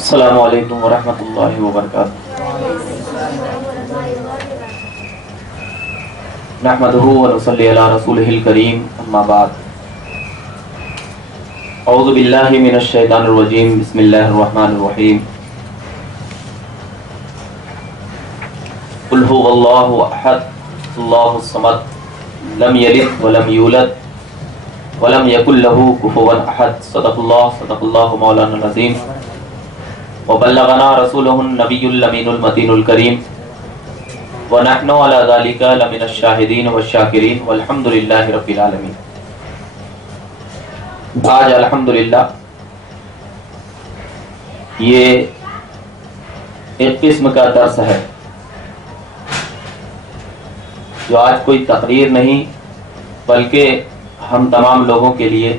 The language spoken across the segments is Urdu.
السلام علیکم ورحمۃ اللہ وبرکاتہ۔ نحمدہ ونصلی علی رسولہ الکریم، اما بعد۔ اعوذ باللہ من الشیطان الرجیم، بسم اللہ الرحمن الرحیم۔ قل هو اللہ احد اللہ الصمد لم یلد ولم یولد ولم یکن لہ کفوا احد۔ صدق اللہ مولانا العظیم، وبلغنا رسولہ النبی الامین المتین الکریم، ونحن علی ذلک لمن الشاہدین والشاکرین، والحمد للہ رب العالمین۔ آج الحمدللہ یہ ایک قسم کا درس ہے جو آج کوئی تقریر نہیں بلکہ ہم تمام لوگوں کے لیے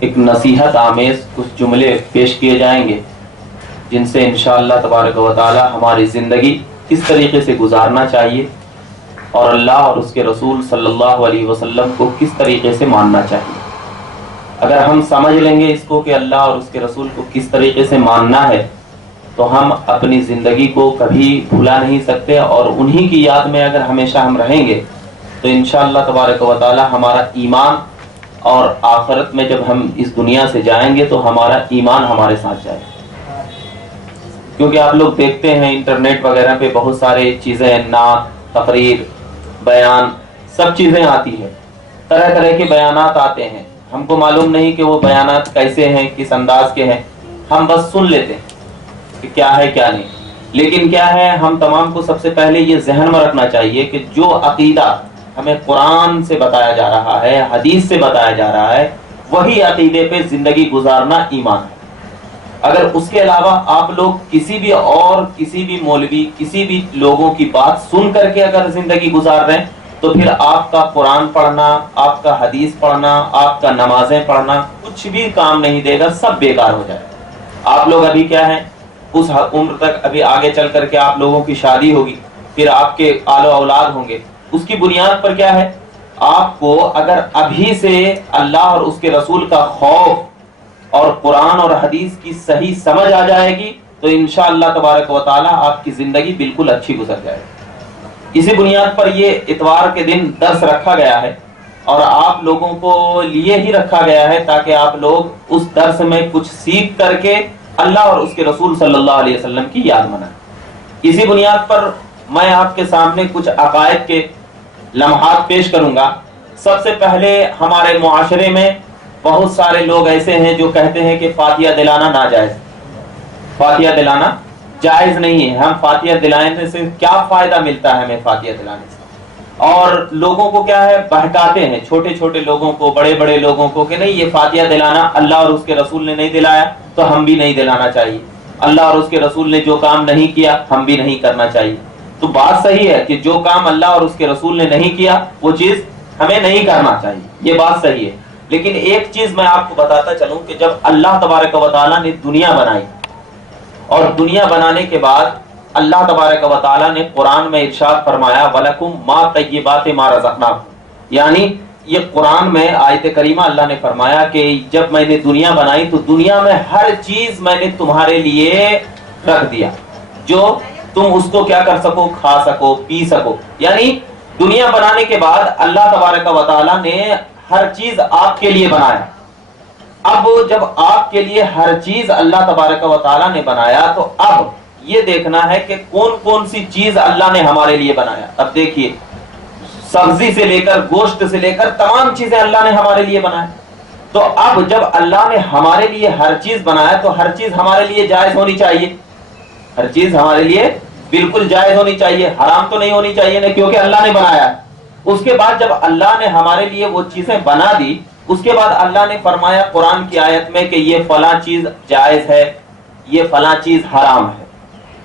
ایک نصیحت آمیز کچھ جملے پیش کیے جائیں گے، جن سے انشاءاللہ تبارک و تعالی ہماری زندگی کس طریقے سے گزارنا چاہیے اور اللہ اور اس کے رسول صلی اللہ علیہ وسلم کو کس طریقے سے ماننا چاہیے۔ اگر ہم سمجھ لیں گے اس کو کہ اللہ اور اس کے رسول کو کس طریقے سے ماننا ہے تو ہم اپنی زندگی کو کبھی بھلا نہیں سکتے، اور انہی کی یاد میں اگر ہمیشہ ہم رہیں گے تو انشاءاللہ تبارک و تعالی ہمارا ایمان، اور آخرت میں جب ہم اس دنیا سے جائیں گے تو ہمارا ایمان ہمارے ساتھ جائے گا۔ کیونکہ آپ لوگ دیکھتے ہیں انٹرنیٹ وغیرہ پہ بہت سارے چیزیں، نعت، تقریر، بیان، سب چیزیں آتی ہیں، طرح طرح کے بیانات آتے ہیں۔ ہم کو معلوم نہیں کہ وہ بیانات کیسے ہیں، کس انداز کے ہیں، ہم بس سن لیتے ہیں کہ کیا ہے کیا نہیں۔ لیکن کیا ہے، ہم تمام کو سب سے پہلے یہ ذہن میں رکھنا چاہیے کہ جو عقیدہ ہمیں قرآن سے بتایا جا رہا ہے، حدیث سے بتایا جا رہا ہے، وہی عقیدے پہ زندگی گزارنا ایمان ہے۔ اگر اس کے علاوہ آپ لوگ کسی بھی مولوی، کسی بھی لوگوں کی بات سن کر کے اگر زندگی گزار رہے ہیں تو پھر آپ کا قرآن پڑھنا، آپ کا حدیث پڑھنا، آپ کا نمازیں پڑھنا کچھ بھی کام نہیں دے گا، سب بیکار ہو جائے گا۔ آپ لوگ ابھی کیا ہیں، اس عمر تک ابھی آگے چل کر کے آپ لوگوں کی شادی ہوگی، پھر آپ کے آل و اولاد ہوں گے۔ اس کی بنیاد پر کیا ہے، آپ کو اگر ابھی سے اللہ اور اس کے رسول کا خوف اور قرآن اور حدیث کی صحیح سمجھ آ جائے گی تو انشاءاللہ تبارک و تعالی آپ کی زندگی بالکل اچھی گزر جائے گی۔ اسی بنیاد پر یہ اتوار کے دن درس رکھا گیا ہے، اور آپ لوگوں کو لیے ہی رکھا گیا ہے تاکہ آپ لوگ اس درس میں کچھ سیکھ کر کے اللہ اور اس کے رسول صلی اللہ علیہ وسلم کی یاد منائیں۔ اسی بنیاد پر میں آپ کے سامنے کچھ عقائد کے لمحات پیش کروں گا۔ سب سے پہلے ہمارے معاشرے میں بہت سارے لوگ ایسے ہیں جو کہتے ہیں کہ فاتحہ دلانا ناجائز، فاتحہ دلانا جائز نہیں ہے۔ ہم فاتحہ دلانے سے کیا فائدہ ملتا ہے ہمیں فاتحہ دلانے سے؟ اور لوگوں کو کیا ہے، بہکاتے ہیں، چھوٹے چھوٹے لوگوں کو، بڑے بڑے لوگوں کو، کہ نہیں یہ فاتحہ دلانا اللہ اور اس کے رسول نے نہیں دلایا تو ہم بھی نہیں دلانا چاہیے، اللہ اور اس کے رسول نے جو کام نہیں کیا ہم بھی نہیں کرنا چاہیے۔ تو بات صحیح ہے کہ جو کام اللہ اور اس کے رسول نے نہیں کیا وہ چیز ہمیں نہیں کرنا چاہیے، یہ بات صحیح ہے۔ لیکن ایک چیز میں آپ کو بتاتا چلوں کہ جب اللہ تبارک و تعالیٰ نے دنیا بنائی، اور دنیا بنانے کے بعد اللہ تبارک و تعالیٰ نے قرآن میں ارشاد فرمایا وَلَكُمْ مَا طَيِّبَاتِ مَا رَزَقْنَاكُمْ، یعنی یہ قرآن میں آیت کریمہ اللہ نے فرمایا کہ جب میں نے دنیا بنائی تو دنیا میں ہر چیز میں نے تمہارے لیے رکھ دیا جو تم اس کو کیا کر سکو، کھا سکو، پی سکو۔ یعنی دنیا بنانے کے بعد اللہ تبارک و تعالیٰ نے ہر چیز آپ کے لیے بنایا۔ اب جب آپ کے لیے ہر چیز اللہ تبارک و تعالیٰ نے بنایا تو اب یہ دیکھنا ہے کہ کون کون سی چیز اللہ نے ہمارے لیے بنایا۔ اب دیکھیے، سبزی سے لے کر، گوشت سے لے کر تمام چیزیں اللہ نے ہمارے لیے بنایا۔ تو اب جب اللہ نے ہمارے لیے ہر چیز بنایا تو ہر چیز ہمارے لیے جائز ہونی چاہیے، ہر چیز ہمارے لیے بالکل جائز ہونی چاہیے، حرام تو نہیں ہونی چاہیے نا، کیونکہ اللہ نے بنایا۔ اس کے بعد جب اللہ نے ہمارے لیے وہ چیزیں بنا دی، اس کے بعد اللہ نے فرمایا قرآن کی آیت میں کہ یہ فلاں چیز جائز ہے، یہ فلاں چیز حرام ہے۔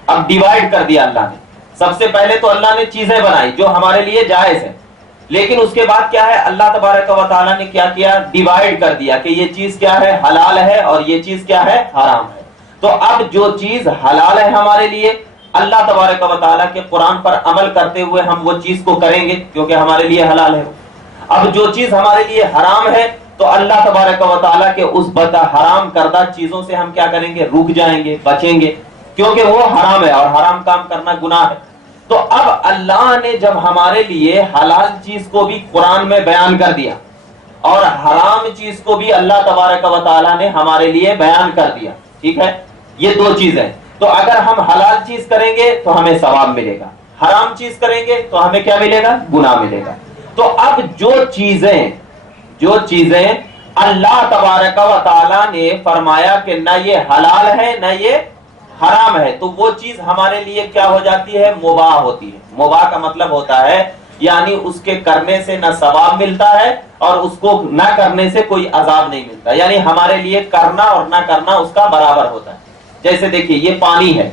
اب ڈیوائیڈ کر دیا اللہ نے۔ سب سے پہلے تو اللہ نے چیزیں بنائی جو ہمارے لیے جائز ہے، لیکن اس کے بعد کیا ہے، اللہ تبارک و تعالیٰ نے کیا کیا، ڈیوائیڈ کر دیا کہ یہ چیز کیا ہے، حلال ہے، اور یہ چیز کیا ہے، حرام ہے۔ تو اب جو چیز حلال ہے ہمارے لیے، اللہ تبارک و تعالیٰ کے قرآن پر عمل کرتے ہوئے ہم وہ چیز کو کریں گے کیونکہ ہمارے لیے حلال ہے۔ اب جو چیز ہمارے لیے حرام ہے تو اللہ تبارک و تعالیٰ کے اس حرام کردہ چیزوں سے ہم کیا کریں گے؟ رک جائیں گے، بچیں گے، کیونکہ وہ حرام ہے اور حرام کام کرنا گناہ ہے۔ تو اب اللہ نے جب ہمارے لیے حلال چیز کو بھی قرآن میں بیان کر دیا اور حرام چیز کو بھی اللہ تبارک و تعالیٰ نے ہمارے لیے بیان کر دیا، ٹھیک ہے، یہ دو چیزیں، تو اگر ہم حلال چیز کریں گے تو ہمیں ثواب ملے گا، حرام چیز کریں گے تو ہمیں کیا ملے گا؟ گناہ ملے گا۔ تو اب جو چیزیں اللہ تبارک و تعالیٰ نے فرمایا کہ نہ یہ حلال ہے نہ یہ حرام ہے، تو وہ چیز ہمارے لیے کیا ہو جاتی ہے؟ مباح ہوتی ہے۔ مباح کا مطلب ہوتا ہے یعنی اس کے کرنے سے نہ ثواب ملتا ہے اور اس کو نہ کرنے سے کوئی عذاب نہیں ملتا، یعنی ہمارے لیے کرنا اور نہ کرنا اس کا برابر ہوتا ہے۔ جیسے دیکھیے یہ پانی ہے،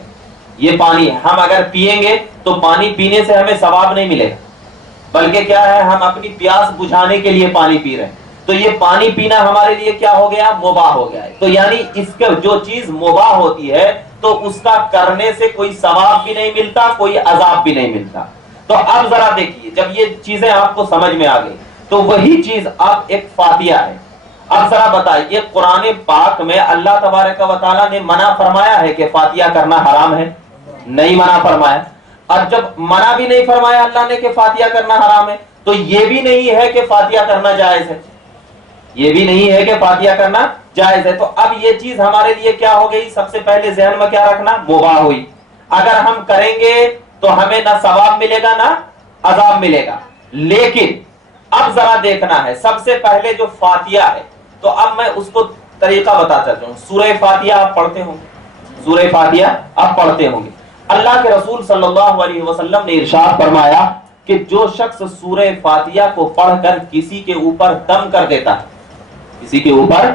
یہ پانی ہے، ہم اگر پیئیں گے تو پانی پینے سے ہمیں ثواب نہیں ملے گا، بلکہ کیا ہے؟ ہم اپنی پیاس بجھانے کے لیے پانی پی رہے ہیں، تو یہ پانی پینا ہمارے لیے کیا ہو گیا؟ مباح ہو گیا ہے۔ تو یعنی اس کا جو چیز مباح ہوتی ہے تو اس کا کرنے سے کوئی ثواب بھی نہیں ملتا، کوئی عذاب بھی نہیں ملتا۔ تو اب ذرا دیکھیے، جب یہ چیزیں آپ کو سمجھ میں آ گئی تو وہی چیز اب ایک فاتحہ ہے۔ اب ذرا بتائیے، قرآن پاک میں اللہ تبارک و تعالیٰ نے منع فرمایا ہے کہ فاتحہ کرنا حرام ہے؟ نہیں منع فرمایا۔ اور جب منع بھی نہیں فرمایا اللہ نے کہ فاتحہ کرنا حرام ہے، تو یہ بھی نہیں ہے کہ فاتحہ کرنا جائز ہے، یہ بھی نہیں ہے کہ فاتحہ کرنا جائز ہے۔ تو اب یہ چیز ہمارے لیے کیا ہو گئی؟ سب سے پہلے ذہن میں کیا رکھنا؟ مباح ہوئی۔ اگر ہم کریں گے تو ہمیں نہ ثواب ملے گا نہ عذاب ملے گا۔ لیکن اب ذرا دیکھنا ہے، سب سے پہلے جو فاتحہ ہے، تو اب میں اس کو طریقہ بتا چلتا ہوں۔ سورہ فاتحہ آپ پڑھتے ہوں گے، سورہ فاتحہ آپ پڑھتے ہوں گے۔ اللہ کے رسول صلی اللہ علیہ وسلم نے ارشاد فرمایا کہ جو شخص سورہ فاتحہ کو پڑھ کر کسی کے اوپر دم کر دیتا ہے، کسی کے اوپر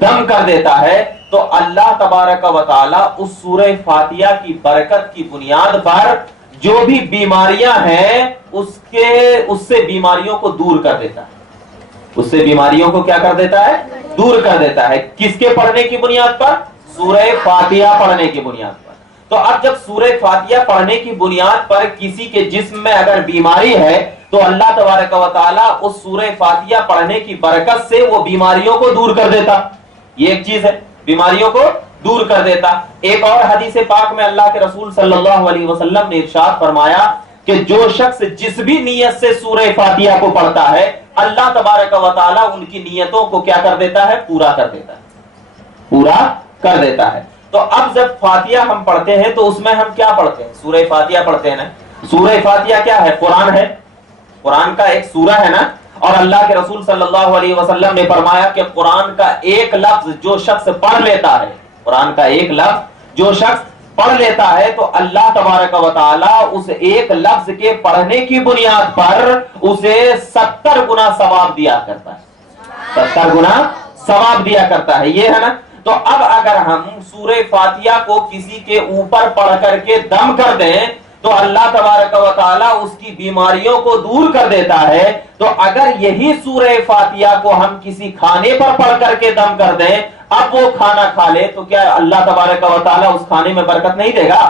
دم کر دیتا ہے، تو اللہ تبارک و تعالی اس سورہ فاتحہ کی برکت کی بنیاد پر جو بھی بیماریاں ہیں اس سے بیماریوں کو دور کر دیتا ہے، اس سے بیماریوں کو کیا کر دیتا ہے؟ دور کر دیتا ہے۔ کس کے پڑھنے کی بنیاد پر؟ سورہ فاتحہ پڑھنے کی بنیاد پر۔ تو اب جب سورہ فاتحہ پڑھنے کی بنیاد پر کسی کے جسم میں اگر بیماری ہے تو اللہ تبارک و تعالیٰ اس سورہ فاتحہ پڑھنے کی برکت سے وہ بیماریوں کو دور کر دیتا۔ یہ ایک چیز ہے، بیماریوں کو دور کر دیتا۔ ایک اور حدیث پاک میں اللہ کے رسول صلی اللہ علیہ وسلم نے ارشاد فرمایا کہ جو شخص جس بھی نیت سے سورہ فاتحہ کو پڑھتا ہے، اللہ تبارک و تعالیٰ ان کی نیتوں کو کیا کر دیتا ہے؟ پورا کر دیتا ہے، پورا کر دیتا ہے۔ تو اب جب فاتحہ ہم پڑھتے ہیں تو اس میں ہم کیا پڑھتے ہیں؟ سورہ فاتحہ پڑھتے ہیں نا۔ سورہ فاتحہ کیا ہے؟ قرآن ہے، قرآن کا ایک سورہ ہے نا۔ اور اللہ کے رسول صلی اللہ علیہ وسلم نے فرمایا کہ قرآن کا ایک لفظ جو شخص پڑھ لیتا ہے، قرآن کا ایک لفظ جو شخص پڑھ لیتا ہے تو اللہ تبارک و تعالیٰ اس ایک لفظ کے پڑھنے کی بنیاد پر اسے 70 گنا ثواب دیا کرتا ہے، 70 گنا ثواب دیا کرتا ہے، یہ ہے نا۔ تو اب اگر ہم سورہ فاتحہ کو کسی کے اوپر پڑھ کر کے دم کر دیں تو اللہ تبارک و تعالیٰ اس کی بیماریوں کو دور کر دیتا ہے۔ تو اگر یہی سورہ فاتحہ کو ہم کسی کھانے پر پڑھ کر کے دم کر دیں، اب وہ کھانا کھا لے تو کیا اللہ تبارک و تعالیٰ اس کھانے میں برکت نہیں دے گا؟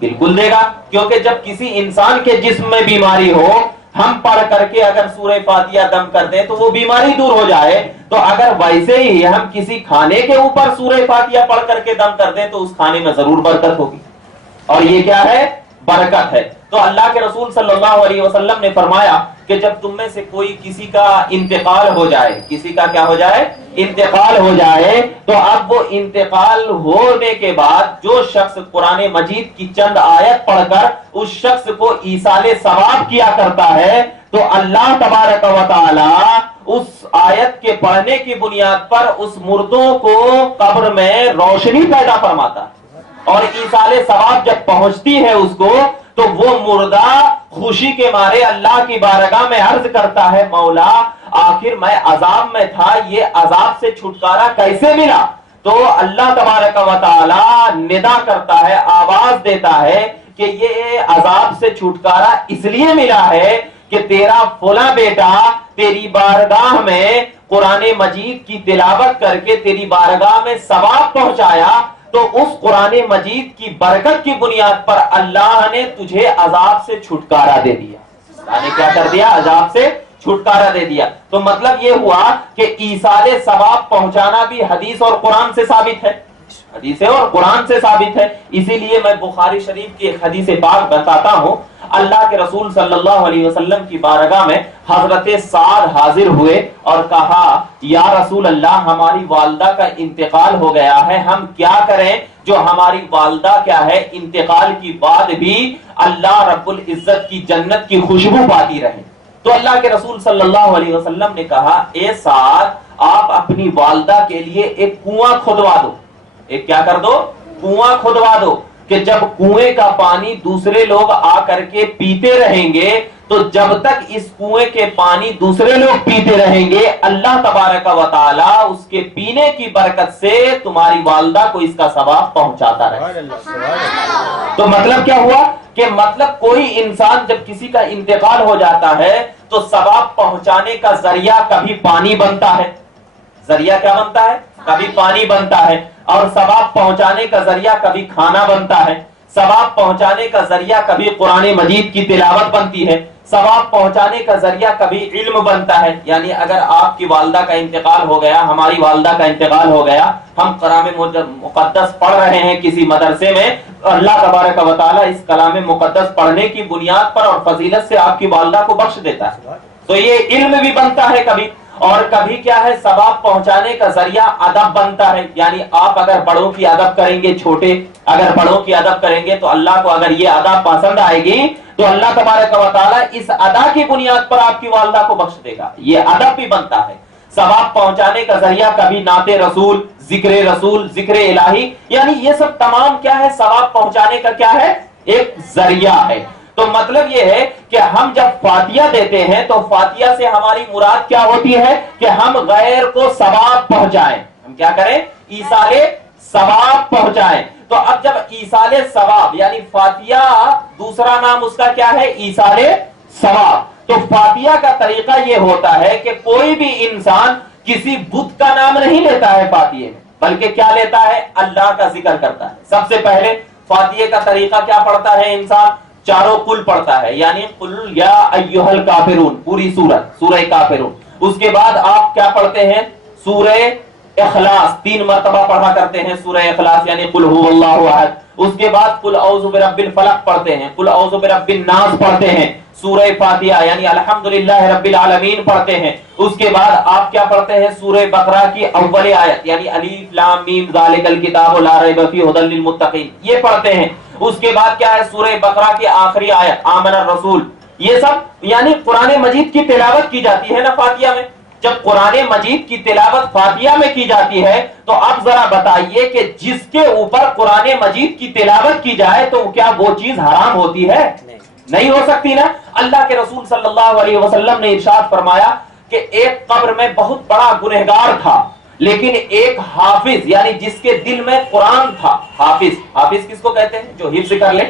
بالکل دے گا، کیونکہ جب کسی انسان کے جسم میں بیماری ہو، ہم پڑھ کر کے اگر سورہ فاتحہ دم کر دیں تو وہ بیماری دور ہو جائے۔ تو اگر ویسے ہی ہم کسی کھانے کے اوپر سورہ فاتحہ پڑھ کر کے دم کر دیں تو اس کھانے میں ضرور برکت ہوگی، اور یہ کیا ہے؟ برکت ہے۔ تو اللہ کے رسول صلی اللہ علیہ وسلم نے فرمایا کہ جب تم میں سے کوئی کسی کا انتقال ہو جائے، کسی کا کیا ہو جائے؟ انتقال ہو جائے، تو اب وہ انتقال ہونے کے بعد جو شخص قرآن مجید کی چند آیت پڑھ کر اس شخص کو ایصال ثواب کیا کرتا ہے، تو اللہ تبارک و تعالی اس آیت کے پڑھنے کی بنیاد پر اس مردوں کو قبر میں روشنی پیدا فرماتا ہے، اور ایصال ثواب جب پہنچتی ہے اس کو تو وہ مردہ خوشی کے مارے اللہ کی بارگاہ میں عرض کرتا ہے، مولا آخر میں عذاب میں تھا، یہ عذاب سے چھٹکارا کیسے ملا؟ تو اللہ تبارک و تعالی ندا کرتا ہے، آواز دیتا ہے کہ یہ عذاب سے چھٹکارا اس لیے ملا ہے کہ تیرا فلاں بیٹا تیری بارگاہ میں قرآن مجید کی تلاوت کر کے تیری بارگاہ میں ثواب پہنچایا، تو اس قرآن مجید کی برکت کی بنیاد پر اللہ نے تجھے عذاب سے چھٹکارا دے دیا۔ اللہ نے کیا کر دیا؟ عذاب سے چھٹکارا دے دیا. تو مطلب یہ ہوا کہ ایصال ثواب پہنچانا بھی حدیث اور قرآن سے ثابت ہے, حدیث اور قرآن سے ثابت ہے. اسی لیے میں بخاری شریف کی ایک حدیث پاک بتاتا ہوں. اللہ کے رسول صلی اللہ علیہ وسلم کی بارگاہ میں حضرت سعد حاضر ہوئے اور کہا یا رسول اللہ, ہماری والدہ کا انتقال ہو گیا ہے, ہم کیا کریں جو ہماری والدہ کیا ہے انتقال کی بعد بھی اللہ رب العزت کی جنت کی خوشبو پاتی رہے. تو اللہ کے رسول صلی اللہ علیہ وسلم نے کہا اے سعد, آپ اپنی والدہ کے لیے ایک کنواں کھدوا دو. ایک کیا کر دو, کنواں کھدوا دو, کہ جب کنویں کا پانی دوسرے لوگ آ کر کے پیتے رہیں گے تو جب تک اس کنویں کے پانی دوسرے لوگ پیتے رہیں گے اللہ تبارک و تعالی اس کے پینے کی برکت سے تمہاری والدہ کو اس کا ثواب پہنچاتا رہے. تو مطلب کیا ہوا کہ مطلب کوئی انسان جب کسی کا انتقال ہو جاتا ہے تو ثواب پہنچانے کا ذریعہ کبھی پانی بنتا ہے. ذریعہ کیا بنتا ہے؟ کبھی پانی بنتا ہے. اور ثواب پہنچانے کا ذریعہ کبھی کھانا بنتا ہے. ثواب پہنچانے کا ذریعہ کبھی قرآن مجید کی تلاوت بنتی ہے. ثواب پہنچانے کا ذریعہ کبھی علم بنتا ہے. یعنی اگر آپ کی والدہ کا انتقال ہو گیا, ہماری والدہ کا انتقال ہو گیا, ہم کلام مقدس پڑھ رہے ہیں کسی مدرسے میں, اللہ تبارک و تعالیٰ اس کلام مقدس پڑھنے کی بنیاد پر اور فضیلت سے آپ کی والدہ کو بخش دیتا ہے. تو یہ علم بھی بنتا ہے کبھی. اور کبھی کیا ہے ثواب پہنچانے کا ذریعہ ادب بنتا ہے. یعنی آپ اگر بڑوں کی ادب کریں گے, چھوٹے اگر بڑوں کی ادب کریں گے تو اللہ کو اگر یہ ادا پسند آئے گی تو اللہ تبارک و تعالیٰ اس ادا کی بنیاد پر آپ کی والدہ کو بخش دے گا. یہ ادب بھی بنتا ہے. ثواب پہنچانے کا ذریعہ کبھی نعت رسول, ذکر الہی, یعنی یہ سب تمام کیا ہے ثواب پہنچانے کا کیا ہے ایک ذریعہ ہے. تو مطلب یہ ہے کہ ہم جب فاتحہ دیتے ہیں تو فاتحہ سے ہماری مراد کیا ہوتی ہے کہ ہم غیر کو ثواب پہنچائیں. ہم کیا کریں؟ ایصال ثواب پہنچائیں. تو اب جب ایصال ثواب یعنی فاتحہ دوسرا نام اس کا کیا ہے ایصال ثواب. تو فاتحہ کا طریقہ یہ ہوتا ہے کہ کوئی بھی انسان کسی بت کا نام نہیں لیتا ہے فاتحہ میں, بلکہ کیا لیتا ہے اللہ کا ذکر کرتا ہے. سب سے پہلے فاتحہ کا طریقہ کیا پڑھتا ہے انسان؟ چاروں قل پڑھتا ہے, یعنی قل یا ایھا الکافرون پوری سورت, سورہ کافرون. اس کے بعد آپ کیا پڑھتے ہیں؟ سورہ اخلاص 3 مرتبہ پڑھا کرتے ہیں, سورہ اخلاص یعنی قل ھو اللہ احد. اس کے بعد قل اعوذ برب الفلق پڑھتے ہیں, قل اعوذ برب الناس پڑھتے ہیں, سورہ فاتحہ یعنی الحمدللہ رب العالمین پڑھتے ہیں. اس کے بعد آپ کیا پڑھتے ہیں؟ سورہ بقرہ کی اول آیت یعنی الف لام میم ذالک الکتاب لا ریب فیہ ھدی للمتقین, یہ پڑھتے ہیں. اس کے بعد کیا ہے؟ سورہ بقرہ کی آخری آیت آمن الرسول. یہ سب یعنی قرآن مجید کی تلاوت کی جاتی ہے نا فاتحہ میں. جب قرآن مجید کی تلاوت فاتحہ میں کی جاتی ہے تو اب ذرا بتائیے کہ جس کے اوپر قرآن مجید کی تلاوت کی جائے تو کیا وہ چیز حرام ہوتی ہے؟ نہیں ہو سکتی نا. اللہ کے رسول صلی اللہ علیہ وسلم نے ارشاد فرمایا کہ ایک قبر میں بہت بڑا گنہگار تھا, لیکن ایک حافظ یعنی جس کے دل میں قرآن تھا. حافظ کس کو کہتے ہیں؟ جو حفظ کر لے.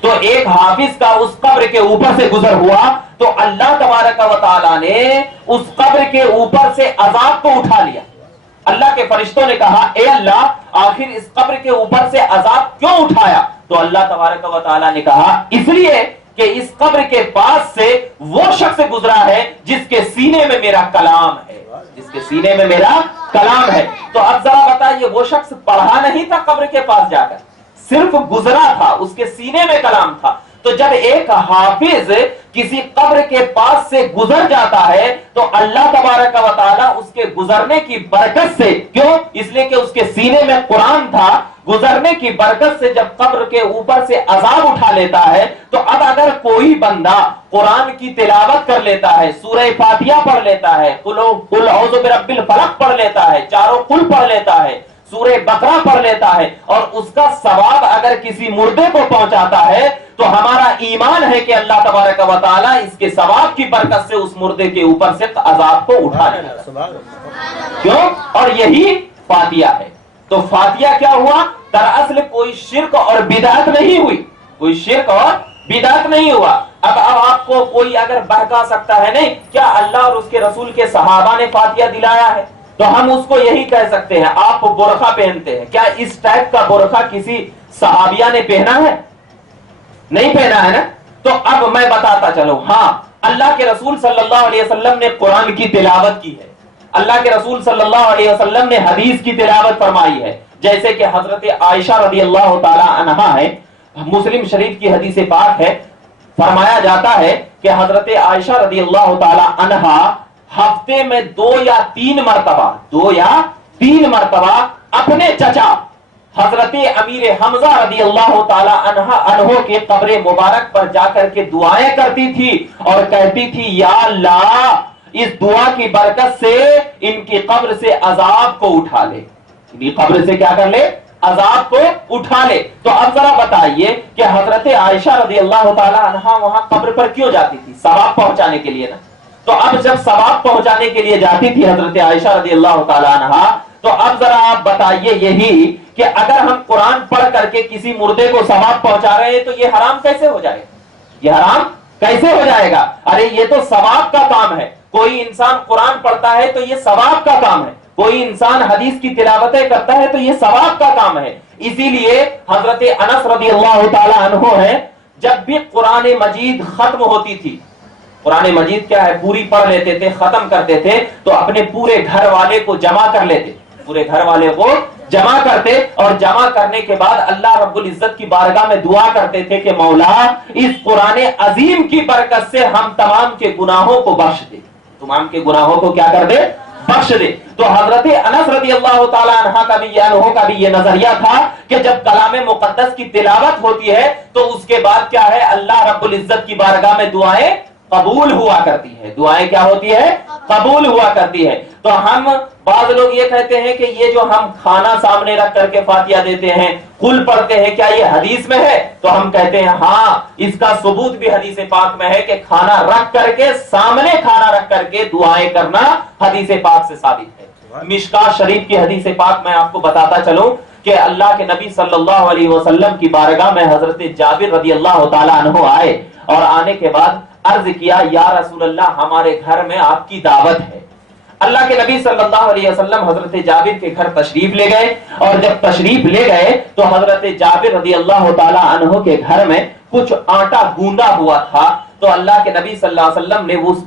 تو ایک حافظ کا اس قبر کے اوپر سے گزر ہوا تو اللہ تبارک و تعالیٰ نے اس قبر کے اوپر سے عذاب کو اٹھا لیا. اللہ کے فرشتوں نے کہا اے اللہ آخر اس قبر کے اوپر سے عذاب کیوں اٹھایا؟ تو اللہ تبارک و تعالیٰ نے کہا اس لیے کہ اس قبر کے پاس سے وہ شخص گزرا ہے جس کے سینے میں میرا کلام ہے, جس کے سینے میں میرا کلام ہے. تو اب ذرا بتائیے وہ شخص پڑھا نہیں تھا قبر کے پاس جا کر, صرف گزرا تھا, اس کے سینے میں کلام تھا. تو جب ایک حافظ کسی قبر کے پاس سے گزر جاتا ہے تو اللہ تبارک و تعالیٰ اس کے گزرنے کی برکت سے, کیوں؟ اس لیے کہ اس کے سینے میں قرآن تھا, گزرنے کی برکت سے جب قبر کے اوپر سے عذاب اٹھا لیتا ہے. تو اب اگر کوئی بندہ قرآن کی تلاوت کر لیتا ہے, سورہ فاتحہ پڑھ لیتا ہے, قل اعوذ برب الفلق پڑھ لیتا ہے, چاروں قل پڑھ لیتا ہے, سورہ بقرہ پڑھ لیتا ہے, اور اس کا ثواب اگر کسی مردے کو پہنچاتا ہے تو ہمارا ایمان ہے کہ اللہ تبارک و تعالیٰ اس کے ثواب کی برکت سے اس مردے کے اوپر سے عذاب کو اٹھا لے گا. کیوں؟ اور یہی فاتحہ ہے. تو فاتحہ کیا ہوا؟ دراصل کوئی شرک اور بدعت نہیں ہوئی, کوئی شرک اور بدعت نہیں ہوا. اب آپ کو کوئی اگر بہکا سکتا ہے نہیں کیا اللہ اور اس کے رسول کے صحابہ نے فاتحہ دلایا ہے؟ تو ہم اس کو یہی کہہ سکتے ہیں آپ برقع پہنتے ہیں, کیا اس ٹائپ کا برقع کسی صحابیہ نے پہنا ہے؟ نہیں پہنا ہے نا. تو اب میں بتاتا چلوں, ہاں اللہ کے رسول صلی اللہ علیہ وسلم نے قرآن کی تلاوت کی ہے, اللہ کے رسول صلی اللہ علیہ وسلم نے حدیث کی تلاوت فرمائی ہے, جیسے کہ حضرت عائشہ رضی اللہ تعالی عنہا ہے, مسلم شریف کی حدیث پاک ہے, فرمایا جاتا ہے کہ حضرت عائشہ رضی اللہ تعالی عنہا ہفتے میں 2 یا 3 مرتبہ اپنے چچا حضرت امیر حمزہ رضی اللہ تعالی عنہ کے قبر مبارک پر جا کر کے دعائیں کرتی تھی اور کہتی تھی یا اللہ اس دعا کی برکت سے ان کی قبر سے عذاب کو اٹھا لے, ان کی قبر سے کیا کر لے, عذاب کو اٹھا لے. تو اب ذرا بتائیے کہ حضرت عائشہ رضی اللہ تعالی عنہا وہاں قبر پر کیوں جاتی تھی؟ ثواب پہنچانے کے لیے نا. تو اب جب ثواب پہنچانے کے لیے جاتی تھی حضرت عائشہ رضی اللہ تعالی عنہا, تو اب ذرا آپ بتائیے یہی کہ اگر ہم قرآن پڑھ کر کے کسی مردے کو ثواب پہنچا رہے ہیں تو یہ حرام کیسے ہو جائے گا؟ یہ حرام کیسے ہو جائے گا؟ ارے یہ تو ثواب کا کام ہے. کوئی انسان قرآن پڑھتا ہے تو یہ ثواب کا کام ہے, کوئی انسان حدیث کی تلاوتیں کرتا ہے تو یہ ثواب کا کام ہے. اسی لیے حضرت انس رضی اللہ تعالی عنہ ہے, جب بھی قرآن مجید ختم ہوتی تھی, قرآن مجید کیا ہے پوری پڑھ لیتے تھے, ختم کرتے تھے, تو اپنے پورے گھر والے کو جمع کر لیتے, پورے گھر والے کو جمع کرتے, اور جمع کرنے کے بعد اللہ رب العزت کی بارگاہ میں دعا کرتے تھے کہ مولا اس قرآن عظیم کی برکت سے ہم تمام کے گناہوں کو بخش دے, تمام کے گناہوں کو کیا کر دے, بخش دے. تو حضرت انس رضی اللہ تعالی عنہ کا بھی یہ نظریہ تھا کہ جب کلام مقدس کی تلاوت ہوتی ہے تو اس کے بعد کیا ہے, اللہ رب العزت کی بارگاہ میں دعائیں قبول ہوا کرتی ہے, دعائیں کیا ہوتی ہے, قبول ہوا کرتی ہے. تو ہم بعض لوگ یہ کہتے ہیں کہ یہ جو ہم کھانا سامنے رکھ کر کے فاتحہ دیتے ہیں, قل پڑھتے ہیں, کیا یہ حدیث میں ہے؟ تو ہم کہتے ہیں ہاں, اس کا ثبوت بھی حدیث پاک میں ہے کہ کھانا رکھ کر کے, سامنے کھانا رکھ کر کے دعائیں کرنا حدیث پاک سے ثابت ہے. مشکات شریف کی حدیث پاک میں آپ کو بتاتا چلوں کہ اللہ کے نبی صلی اللہ علیہ وسلم کی بارگاہ میں حضرت جابر رضی اللہ تعالی عنہ آئے, اور آنے کے بعد عرض کیا یا رسول اللہ ہمارے گھر میں آپ کی دعوت ہے. اللہ کے نبی صلی اللہ علیہ وسلم حضرت جابر کے گھر تشریف لے گئے, اور جب تشریف لے گئے تو حضرت جابر رضی اللہ تعالی عنہ کے گھر میں کچھ آٹا گوندا ہوا تھا. تو اللہ کے نبی صلی اللہ علیہ وسلم نے اس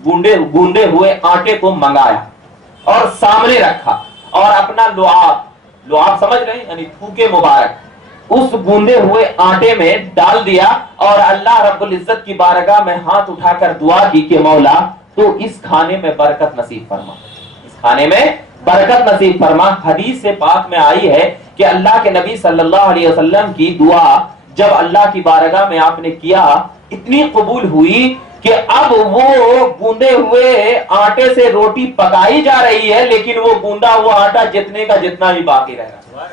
گوندے ہوئے آٹے کو منگایا اور سامنے رکھا, اور اپنا لعاب سمجھ رہے ہیں, یعنی پھوکے مبارک, اس گوندے ہوئے آٹے میں ڈال دیا, اور اللہ رب العزت کی بارگاہ میں ہاتھ اٹھا کر دعا کی کہ مولا تو اس کھانے میں برکت نصیب فرما, اس کھانے میں برکت نصیب فرما. حدیث سے پاک میں آئی ہے کہ اللہ کے نبی صلی اللہ علیہ وسلم کی دعا جب اللہ کی بارگاہ میں آپ نے کیا, اتنی قبول ہوئی کہ اب وہ گوندے ہوئے آٹے سے روٹی پکائی جا رہی ہے, لیکن وہ گوندا ہوا آٹا جتنے کا جتنا ہی باقی رہ رہا.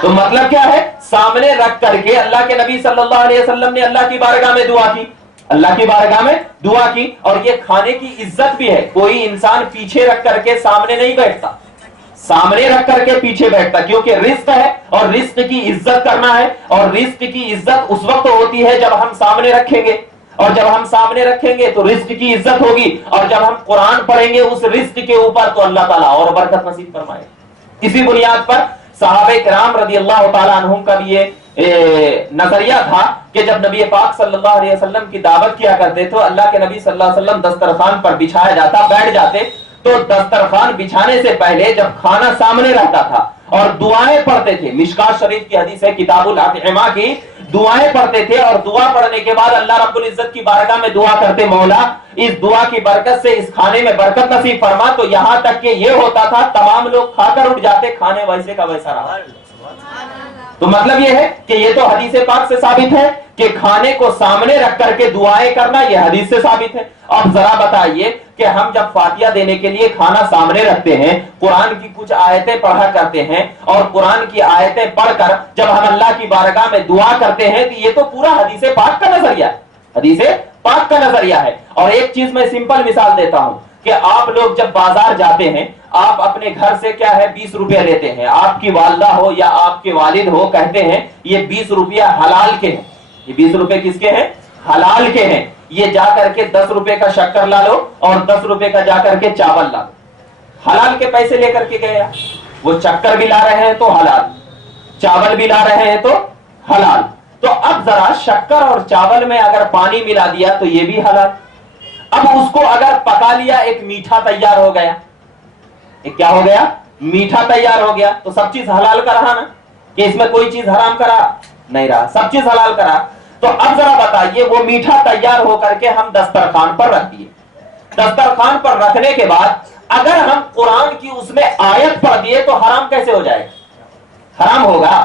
تو مطلب کیا ہے, سامنے رکھ کر کے اللہ کے نبی صلی اللہ علیہ وسلم نے اللہ کی بارگاہ میں دعا کی, اللہ کی بارگاہ میں دعا کی. اور یہ کھانے کی عزت بھی ہے, کوئی انسان پیچھے رکھ کر کے سامنے نہیں بیٹھتا, سامنے رکھ کر کے پیچھے بیٹھتا, کیونکہ رزق ہے اور رزق کی عزت کرنا ہے, اور رزق کی عزت اس وقت ہوتی ہے جب ہم سامنے رکھیں گے, اور جب ہم سامنے رکھیں گے تو رزق کی عزت ہوگی, اور جب ہم قرآن پڑھیں گے اس رزق کے اوپر تو اللہ تعالیٰ اور برکت نصیب فرمائے. اسی بنیاد پر صحابہ کرام رضی اللہ تعالیٰ عنہم کا بھی یہ نظریہ تھا کہ جب نبی پاک صلی اللہ علیہ وسلم کی دعوت کیا کرتے تو اللہ کے نبی صلی اللہ علیہ وسلم دسترخوان پر بچھایا جاتا, بیٹھ جاتے, تو دسترخوان بچھانے سے پہلے جب کھانا سامنے رہتا تھا اور دعائیں پڑھتے تھے, مشکات شریف کی حدیث ہے کتاب الاطعمہ کی, دعائیں پڑھتے تھے, اور دعا پڑھنے کے بعد اللہ رب العزت کی بارگاہ میں دعا کرتے مولا اس دعا کی برکت سے اس کھانے میں برکت نصیب فرما. تو یہاں تک کہ یہ ہوتا تھا تمام لوگ کھا کر اٹھ جاتے, کھانے ویسے کا ویسا رہا. تو مطلب یہ ہے کہ یہ تو حدیث پاک سے ثابت ہے کہ کھانے کو سامنے رکھ کر کے دعائیں کرنا یہ حدیث سے ثابت ہے. اب ذرا بتائیے کہ ہم جب فاتحہ دینے کے لیے کھانا سامنے رکھتے ہیں, قرآن کی کچھ آیتیں پڑھا کرتے ہیں, اور قرآن کی آیتیں پڑھ کر جب ہم اللہ کی بارگاہ میں دعا کرتے ہیں تو یہ تو پورا حدیث پاک کا نظریہ ہے, حدیث پاک کا نظریہ ہے. اور ایک چیز میں سمپل مثال دیتا ہوں کہ آپ لوگ جب بازار جاتے ہیں, آپ اپنے گھر سے کیا ہے 20 روپے لیتے ہیں, آپ کی والدہ ہو یا آپ کے والد ہو کہتے ہیں یہ 20 روپیہ حلال کے ہیں, یہ 20 روپے کس کے ہیں, حلال کے ہیں, یہ جا کر کے 10 روپے کا شکر لا لو اور 10 روپے کا جا کر کے چاول لا لو. حلال کے پیسے لے کر کے گئے, وہ شکر بھی لا رہے ہیں تو حلال, چاول بھی لا رہے ہیں تو حلال. تو اب ذرا شکر اور چاول میں اگر پانی ملا دیا تو یہ بھی حلال, اب اس کو اگر پکا لیا ایک میٹھا تیار ہو گیا، ایک کیا ہو گیا؟ میٹھا تیار ہو گیا، تو سب چیز حلال کا رہا نا، کہ اس میں کوئی چیز حرام کا رہا نہیں رہا، سب چیز حلال کا رہا۔ تو اب ذرا بتائیے وہ میٹھا تیار ہو کر کے ہم دسترخوان پر رکھ دیے، دسترخوان پر رکھنے کے بعد اگر ہم قرآن کی اس میں آیت پڑھ دیے تو حرام کیسے ہو جائے؟ حرام ہوگا۔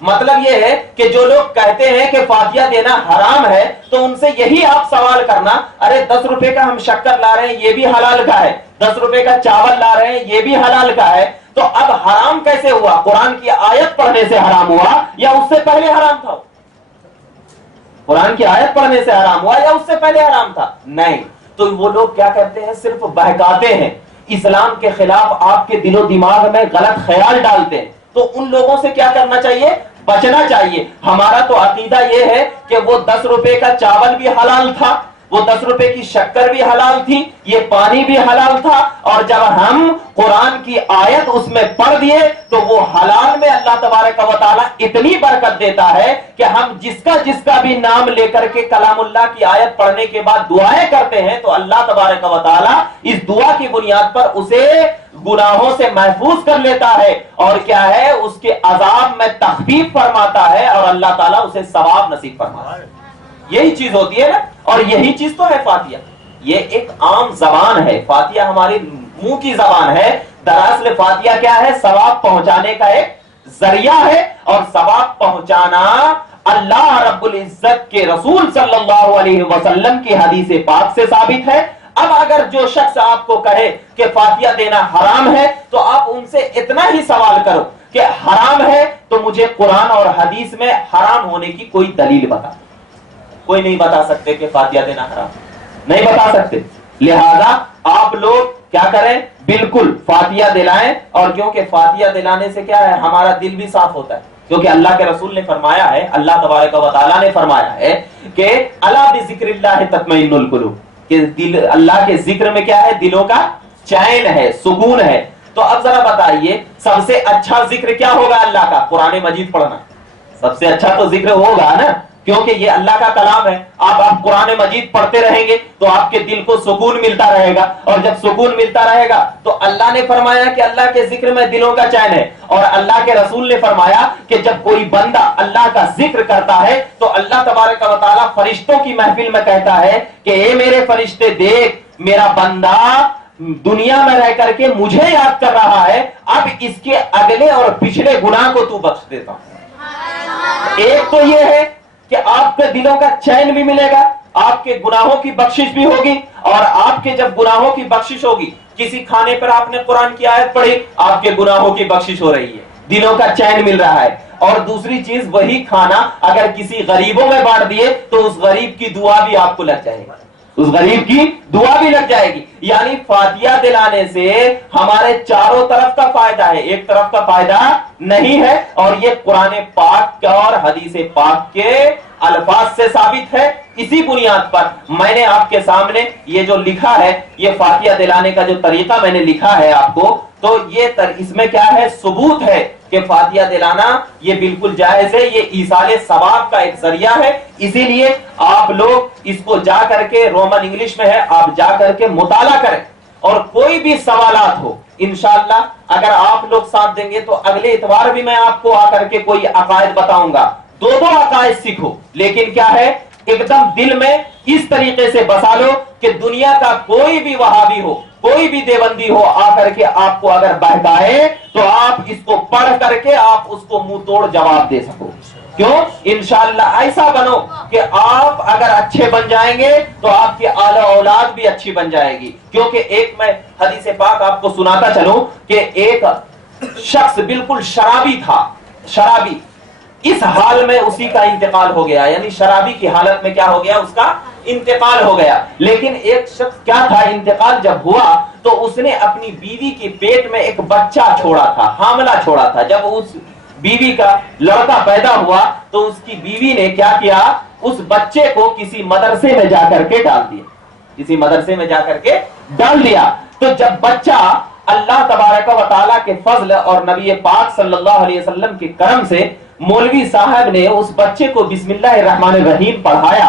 مطلب یہ ہے کہ جو لوگ کہتے ہیں کہ فاتحہ دینا حرام ہے تو ان سے یہی آپ سوال کرنا، ارے 10 روپے کا ہم شکر لا رہے ہیں یہ بھی حلال کا ہے، 10 روپے کا چاول لا رہے ہیں یہ بھی حلال کا ہے، تو اب حرام کیسے ہوا؟ قرآن کی آیت پڑھنے سے حرام ہوا یا اس سے پہلے حرام تھا؟ قرآن کی آیت پڑھنے سے حرام ہوا یا اس سے پہلے حرام تھا؟ نہیں۔ تو وہ لوگ کیا کرتے ہیں؟ صرف بہکاتے ہیں، اسلام کے خلاف آپ کے دل و دماغ میں غلط خیال ڈالتے ہیں۔ تو ان لوگوں سے کیا کرنا چاہیے؟ بچنا چاہیے۔ ہمارا تو عقیدہ یہ ہے کہ وہ 10 روپے کا چاول بھی حلال تھا، وہ 10 روپے کی شکر بھی حلال تھی، یہ پانی بھی حلال تھا، اور جب ہم قرآن کی آیت اس میں پڑھ دیے تو وہ حلال میں اللہ تبارک و تعالیٰ اتنی برکت دیتا ہے کہ ہم جس کا بھی نام لے کر کے کلام اللہ کی آیت پڑھنے کے بعد دعائیں کرتے ہیں تو اللہ تبارک و تعالیٰ اس دعا کی بنیاد پر اسے گناہوں سے محفوظ کر لیتا ہے، اور کیا ہے؟ اس کے عذاب میں تخفیف فرماتا ہے، اور اللہ تعالیٰ اسے ثواب نصیب فرماتا ہے۔ یہی چیز ہوتی ہے نا، اور یہی چیز تو ہے فاتحہ۔ یہ ایک عام زبان ہے، فاتحہ ہماری منہ کی زبان ہے، دراصل فاتحہ کیا ہے؟ ثواب پہنچانے کا ایک ذریعہ ہے، اور ثواب پہنچانا اللہ رب العزت کے رسول صلی اللہ علیہ وسلم کی حدیث پاک سے ثابت ہے۔ اب اگر جو شخص آپ کو کہے کہ فاتحہ دینا حرام ہے تو آپ ان سے اتنا ہی سوال کرو کہ حرام ہے تو مجھے قرآن اور حدیث میں حرام ہونے کی کوئی دلیل بتا۔ کوئی نہیں بتا سکتے کہ فاتحہ دینا حرام، نہیں بتا سکتے۔ لہذا آپ لوگ کیا کریں؟ بالکل فاتحہ دلائیں، اور کیونکہ فاتحہ دلانے سے کیا ہے؟ ہمارا دل بھی صاف ہوتا ہے، کیونکہ اللہ کے رسول نے فرمایا ہے، اللہ تبارک و تعالیٰ نے فرمایا ہے کہ الا بذکر اللہ تطمئن القلوب، کہ دل اللہ کے ذکر میں کیا ہے؟ دلوں کا چین ہے، سکون ہے۔ تو اب ذرا بتائیے سب سے اچھا ذکر کیا ہوگا اللہ کا؟ قرآن مجید پڑھنا سب سے اچھا تو ذکر ہوگا نا، کیونکہ یہ اللہ کا کلام ہے۔ آپ قرآن مجید پڑھتے رہیں گے تو آپ کے دل کو سکون ملتا رہے گا، اور جب سکون ملتا رہے گا تو اللہ نے فرمایا کہ اللہ کے ذکر میں دلوں کا چین ہے، اور اللہ کے رسول نے فرمایا کہ جب کوئی بندہ اللہ کا ذکر کرتا ہے تو اللہ تبارک و تعالیٰ فرشتوں کی محفل میں کہتا ہے کہ اے میرے فرشتے دیکھ، میرا بندہ دنیا میں رہ کر کے مجھے یاد کر رہا ہے، اب اس کے اگلے اور پچھلے گناہ کو تو بخش دیتا ہوں۔ ایک تو یہ ہے کہ آپ کے دلوں کا چین بھی ملے گا، آپ کے گناہوں کی بخشش بھی ہوگی، اور آپ کے جب گناہوں کی بخشش ہوگی، کسی کھانے پر آپ نے قرآن کی آیت پڑھی، آپ کے گناہوں کی بخشش ہو رہی ہے، دلوں کا چین مل رہا ہے۔ اور دوسری چیز، وہی کھانا اگر کسی غریبوں میں بانٹ دیے تو اس غریب کی دعا بھی آپ کو لگ جائے گی، اس غریب کی دعا بھی لگ جائے گی۔ یعنی فاتحہ دلانے سے ہمارے چاروں طرف کا فائدہ ہے، ایک طرف کا فائدہ نہیں ہے، اور یہ قرآن پاک اور حدیث پاک کے الفاظ سے ثابت ہے۔ اسی بنیاد پر میں نے آپ کے سامنے یہ جو لکھا ہے، یہ فاتحہ دلانے کا جو طریقہ میں نے لکھا ہے آپ کو، تو یہ اس میں کیا ہے؟ ثبوت ہے کہ فاتحہ دلانا یہ بالکل جائز ہے، یہ ایصال ثواب کا ایک ذریعہ ہے۔ اسی لیے آپ لوگ اس کو جا کر کے، رومن انگلش میں ہے، آپ جا کر کے مطالعہ کریں، اور کوئی بھی سوالات ہو انشاءاللہ اگر آپ لوگ ساتھ دیں گے تو اگلے اتوار بھی میں آپ کو آ کر کے کوئی عقائد بتاؤں گا، دو عقائد سیکھو، لیکن کیا ہے؟ ایک دم دل میں اس طریقے سے بسا لو کہ دنیا کا کوئی بھی وہابی ہو، کوئی بھی دیوبندی ہو، آ کر کے آپ کو اگر بہکائے تو آپ اس کو پڑھ کر کے آپ اس کو منہ توڑ جواب دے سکو۔ کیوں؟ انشاءاللہ ایسا بنو کہ آپ اگر اچھے بن جائیں گے تو آپ کی اعلی اولاد بھی اچھی بن جائے گی۔ کیونکہ ایک میں حدیث پاک آپ کو سناتا چلوں کہ ایک شخص بالکل شرابی تھا، شرابی، اس حال میں اسی کا انتقال ہو گیا، یعنی شرابی کی حالت میں کیا ہو گیا؟ اس کا انتقال ہو گیا۔ لیکن ایک شخص کیا تھا، انتقال جب ہوا تو اس نے اپنی بیوی کے پیٹ میں ایک بچہ چھوڑا تھا، حاملہ چھوڑا تھا۔ جب اس بیوی کا لڑکا پیدا ہوا تو اس کی بیوی نے کیا کیا؟ اس بچے کو کسی مدرسے میں جا کر کے ڈال دیا، کسی مدرسے میں جا کر کے ڈال دیا۔ تو جب بچہ اللہ تبارک و تعالیٰ کے فضل اور نبی پاک صلی اللہ علیہ وسلم کے کرم سے مولوی صاحب نے اس بچے کو بسم اللہ الرحمن الرحیم پڑھایا،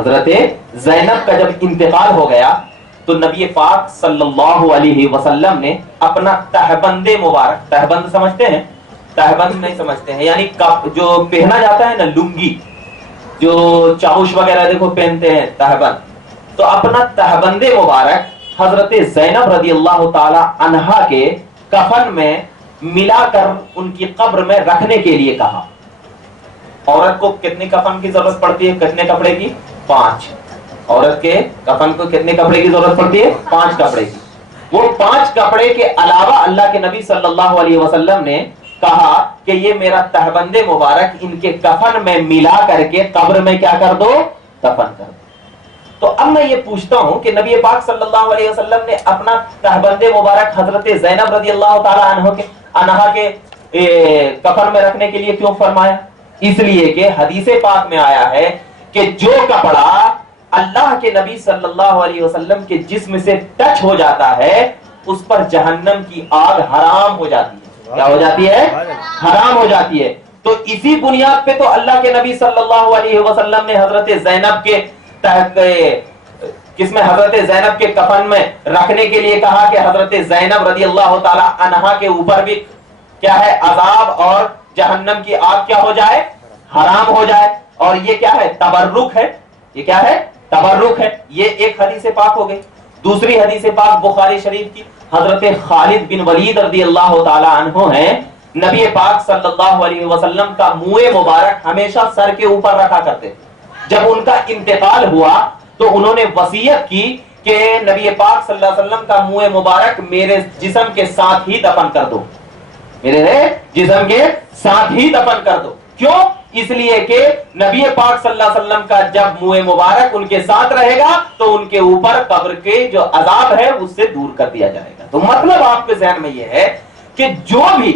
حضرت زینب کا جب انتقال ہو گیا تو نبی پاک صلی اللہ علیہ وسلم نے اپنا تہبند مبارک، تہبند سمجھتے ہیں؟ تہبند نہیں سمجھتے ہیں، یعنی جو پہنا جاتا ہے نا لنگی، جو چاوش وغیرہ دیکھو پہنتے ہیں تہبند، تو اپنا تہبند مبارک حضرت زینب رضی اللہ تعالی عنہا کے کفن میں ملا کر ان کی قبر میں رکھنے کے لیے کہا۔ عورت کو کتنے کفن کی ضرورت پڑتی ہے؟ کتنے کپڑے کی؟ 5۔ عورت کے کفن کو کتنے کپڑے کی ضرورت پڑتی ہے؟ 5 کپڑے کی۔ وہ 5 کپڑے کے علاوہ اللہ کے نبی صلی اللہ علیہ وسلم نے کہا کہ یہ میرا تہبند مبارک ان کے کفن میں ملا کر کے قبر میں کیا کر دو؟ دفن کر دو۔ تو اب میں یہ پوچھتا ہوں کہ نبی پاک صلی اللہ علیہ وسلم نے اپنا تہبند مبارک حضرت زینب رضی اللہ تعالی عنہا کے کفن میں رکھنے کے لیے کیوں فرمایا؟ اس لیے کہ حدیث پاک میں آیا ہے کہ جو کپڑا اللہ کے نبی صلی اللہ علیہ وسلم کے جسم سے ٹچ ہو جاتا ہے اس پر جہنم کی آگ حرام ہو جاتی ہے۔ کیا ہو جاتی ہے؟ حرام ہو جاتی ہے۔ تو اسی بنیاد پہ تو اللہ کے نبی صلی اللہ علیہ وسلم نے حضرت زینب کے کس میں حضرت زینب کے کفن میں رکھنے کے لیے کہا کہ حضرت زینب رضی اللہ تعالی عنہا کے اوپر بھی کیا ہے؟ عذاب اور جہنم کی آگ کیا ہو جائے؟ حرام ہو جائے۔ اور یہ کیا ہے؟ تبرک ہے۔ یہ کیا ہے؟ تبرک ہے۔ یہ ایک حدیث پاک ہو گئی۔ دوسری حدیث پاک بخاری شریف کی، حضرت خالد بن ولید رضی اللہ تعالی عنہ ہیں، نبی پاک صلی اللہ علیہ وسلم کا منہ مبارک ہمیشہ سر کے اوپر رکھا کرتے تھے۔ جب ان کا انتقال ہوا تو انہوں نے وصیت کی کہ نبی پاک صلی اللہ علیہ وسلم کا منہ مبارک میرے جسم کے ساتھ ہی دفن کر دو، میرے جسم کے ساتھ ہی دفن کر دو۔ کیوں؟ اس لیے کہ نبی پاک صلی اللہ علیہ وسلم کا جب منہ مبارک ان کے ساتھ رہے گا تو ان کے اوپر قبر کے جو عذاب ہے اس سے دور کر دیا جائے گا۔ تو مطلب آپ کے ذہن میں یہ ہے کہ جو بھی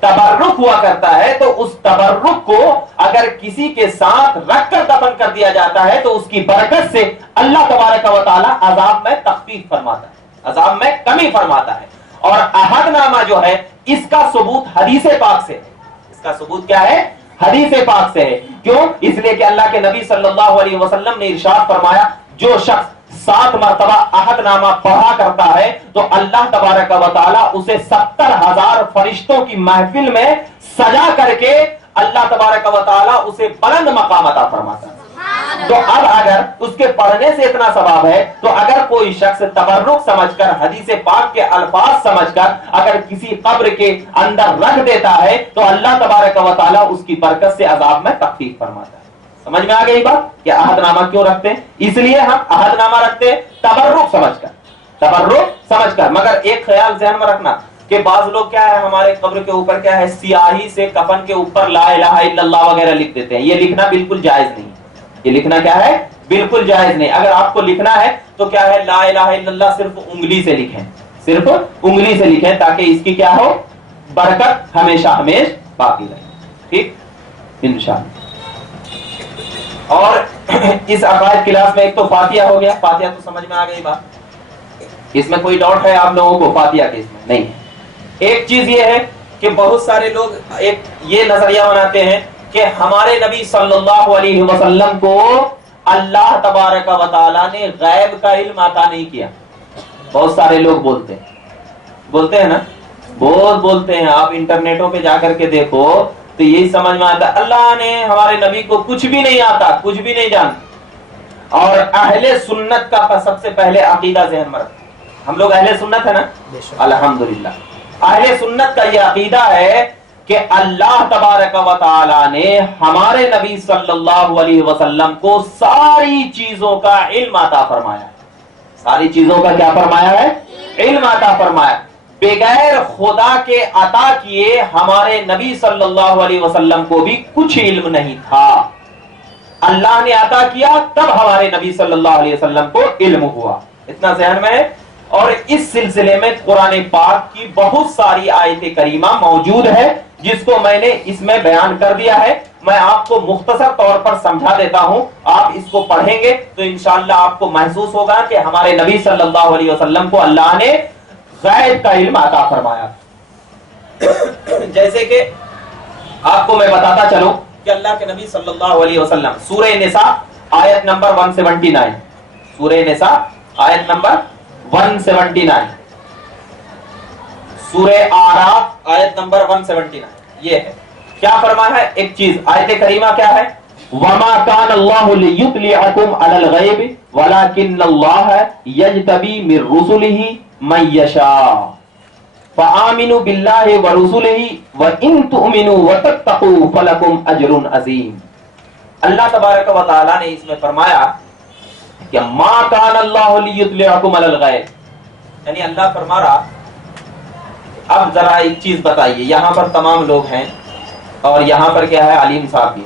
تبرک ہوا کرتا ہے تو اس تبرک کو اگر کسی کے ساتھ رکھ کر دفن کر دیا جاتا ہے تو اس کی برکت سے اللہ تبارک و تعالی عذاب میں تخفیف فرماتا ہے، عذاب میں کمی فرماتا ہے۔ اور عہد نامہ جو ہے اس کا ثبوت حدیث پاک سے ہے۔ اس کا ثبوت کیا ہے؟ حدیث پاک سے ہے۔ کیوں؟ اس لیے کہ اللہ کے نبی صلی اللہ علیہ وسلم نے ارشاد فرمایا جو شخص 7 مرتبہ عہد نامہ پڑھا کرتا ہے تو اللہ تبارک و تعالی اسے 70,000 فرشتوں کی محفل میں سجا کر کے اللہ تبارک و تعالی اسے بلند مقام عطا فرماتا ہے۔ تو اب اگر اس کے پڑھنے سے اتنا ثواب ہے تو اگر کوئی شخص تبرک سمجھ کر حدیث پاک کے الفاظ سمجھ کر اگر کسی قبر کے اندر رکھ دیتا ہے تو اللہ تبارک و تعالی اس کی برکت سے عذاب میں تخفیف فرماتا ہے۔ سمجھ میں آ گئی بات کہ عہد نامہ کیوں رکھتے ہیں؟ اس لیے ہم عہد نامہ رکھتے ہیں تبرک سمجھ کر، تبرک سمجھ کر۔ مگر ایک خیال ذہن میں رکھنا کہ بعض لوگ کیا ہے ہمارے قبر کے اوپر کیا ہے سیاہی سے کفن کے اوپر لا الہ الا اللہ وغیرہ لکھ دیتے ہیں۔ یہ لکھنا بالکل جائز نہیں، یہ لکھنا کیا ہے؟ بالکل جائز نہیں۔ اگر آپ کو لکھنا ہے تو کیا ہے لا الہ الا اللہ صرف انگلی سے لکھیں، صرف انگلی سے لکھیں تاکہ اس کی کیا ہو؟ برکت ہمیشہ ہمیشہ باقی رہے۔ ٹھیک انشاءاللہ۔ اور اس عقائد کلاس میں ایک تو فاتحہ ہو گیا، فاتحہ تو سمجھ میں آ گئی بات، اس میں کوئی ڈاؤٹ ہے آپ لوگوں کو؟ فاتحہ کے اس میں نہیں ہے۔ ایک چیز یہ ہے کہ بہت سارے لوگ ایک یہ نظریہ بناتے ہیں کہ ہمارے نبی صلی اللہ علیہ وسلم کو اللہ تبارک و تعالیٰ نے غیب کا علم عطا نہیں کیا۔ بہت سارے لوگ بولتے ہیں نا، بہت بولتے ہیں۔ آپ انٹرنیٹوں پہ جا کر کے دیکھو تو یہی سمجھ میں آتا ہے اللہ نے ہمارے نبی کو کچھ بھی نہیں آتا، کچھ بھی نہیں جانتا۔ اور اہل سنت کا سب سے پہلے عقیدہ ذہن میں رکھتے ہیں، ہم لوگ اہل سنت ہے نا، الحمدللہ اہل سنت کا یہ عقیدہ ہے کہ اللہ تبارک و تعالی نے ہمارے نبی صلی اللہ علیہ وسلم کو ساری چیزوں کا علم عطا فرمایا، ساری چیزوں کا کیا فرمایا ہے؟ علم عطا فرمایا۔ بغیر خدا کے عطا کیے ہمارے نبی صلی اللہ علیہ وسلم کو بھی کچھ علم نہیں تھا، اللہ نے عطا کیا تب ہمارے نبی صلی اللہ علیہ وسلم کو علم ہوا۔ اتنا ذہن میں ہے۔ اور اس سلسلے میں قرآن پاک کی بہت ساری آیت کریمہ موجود ہے جس کو میں نے اس میں بیان کر دیا ہے۔ میں آپ کو مختصر طور پر سمجھا دیتا ہوں، آپ اس کو پڑھیں گے تو انشاءاللہ آپ کو محسوس ہوگا کہ ہمارے نبی صلی اللہ علیہ وسلم کو اللہ نے غیب کا علم عطا فرمایا۔ جیسے کہ آپ کو میں بتاتا چلوں کہ اللہ کے نبی صلی اللہ علیہ وسلم سورہ نساء آیت نمبر 179، سورہ نساء آیت نمبر 179، سورہ آراف آیت نمبر 179، یہ ہے کیا فرمایا ہے؟ ایک چیز آیت کریمہ کیا ہے؟ وما كان الله ليطلعكم على الغيب ولكن الله يجتبي من رسله من يشاء فآمنوا بالله ورسله وإن تؤمنوا وتتقوا فلكم أجر عظيم۔ اللہ تبارک و تعالی نے اس میں فرمایا کہ ما كان الله ليطلعكم على الغيب، یعنی اللہ فرما رہا اب ذرا ایک چیز بتائیے، یہاں پر تمام لوگ ہیں اور یہاں پر کیا ہے علیم صاحب بھی،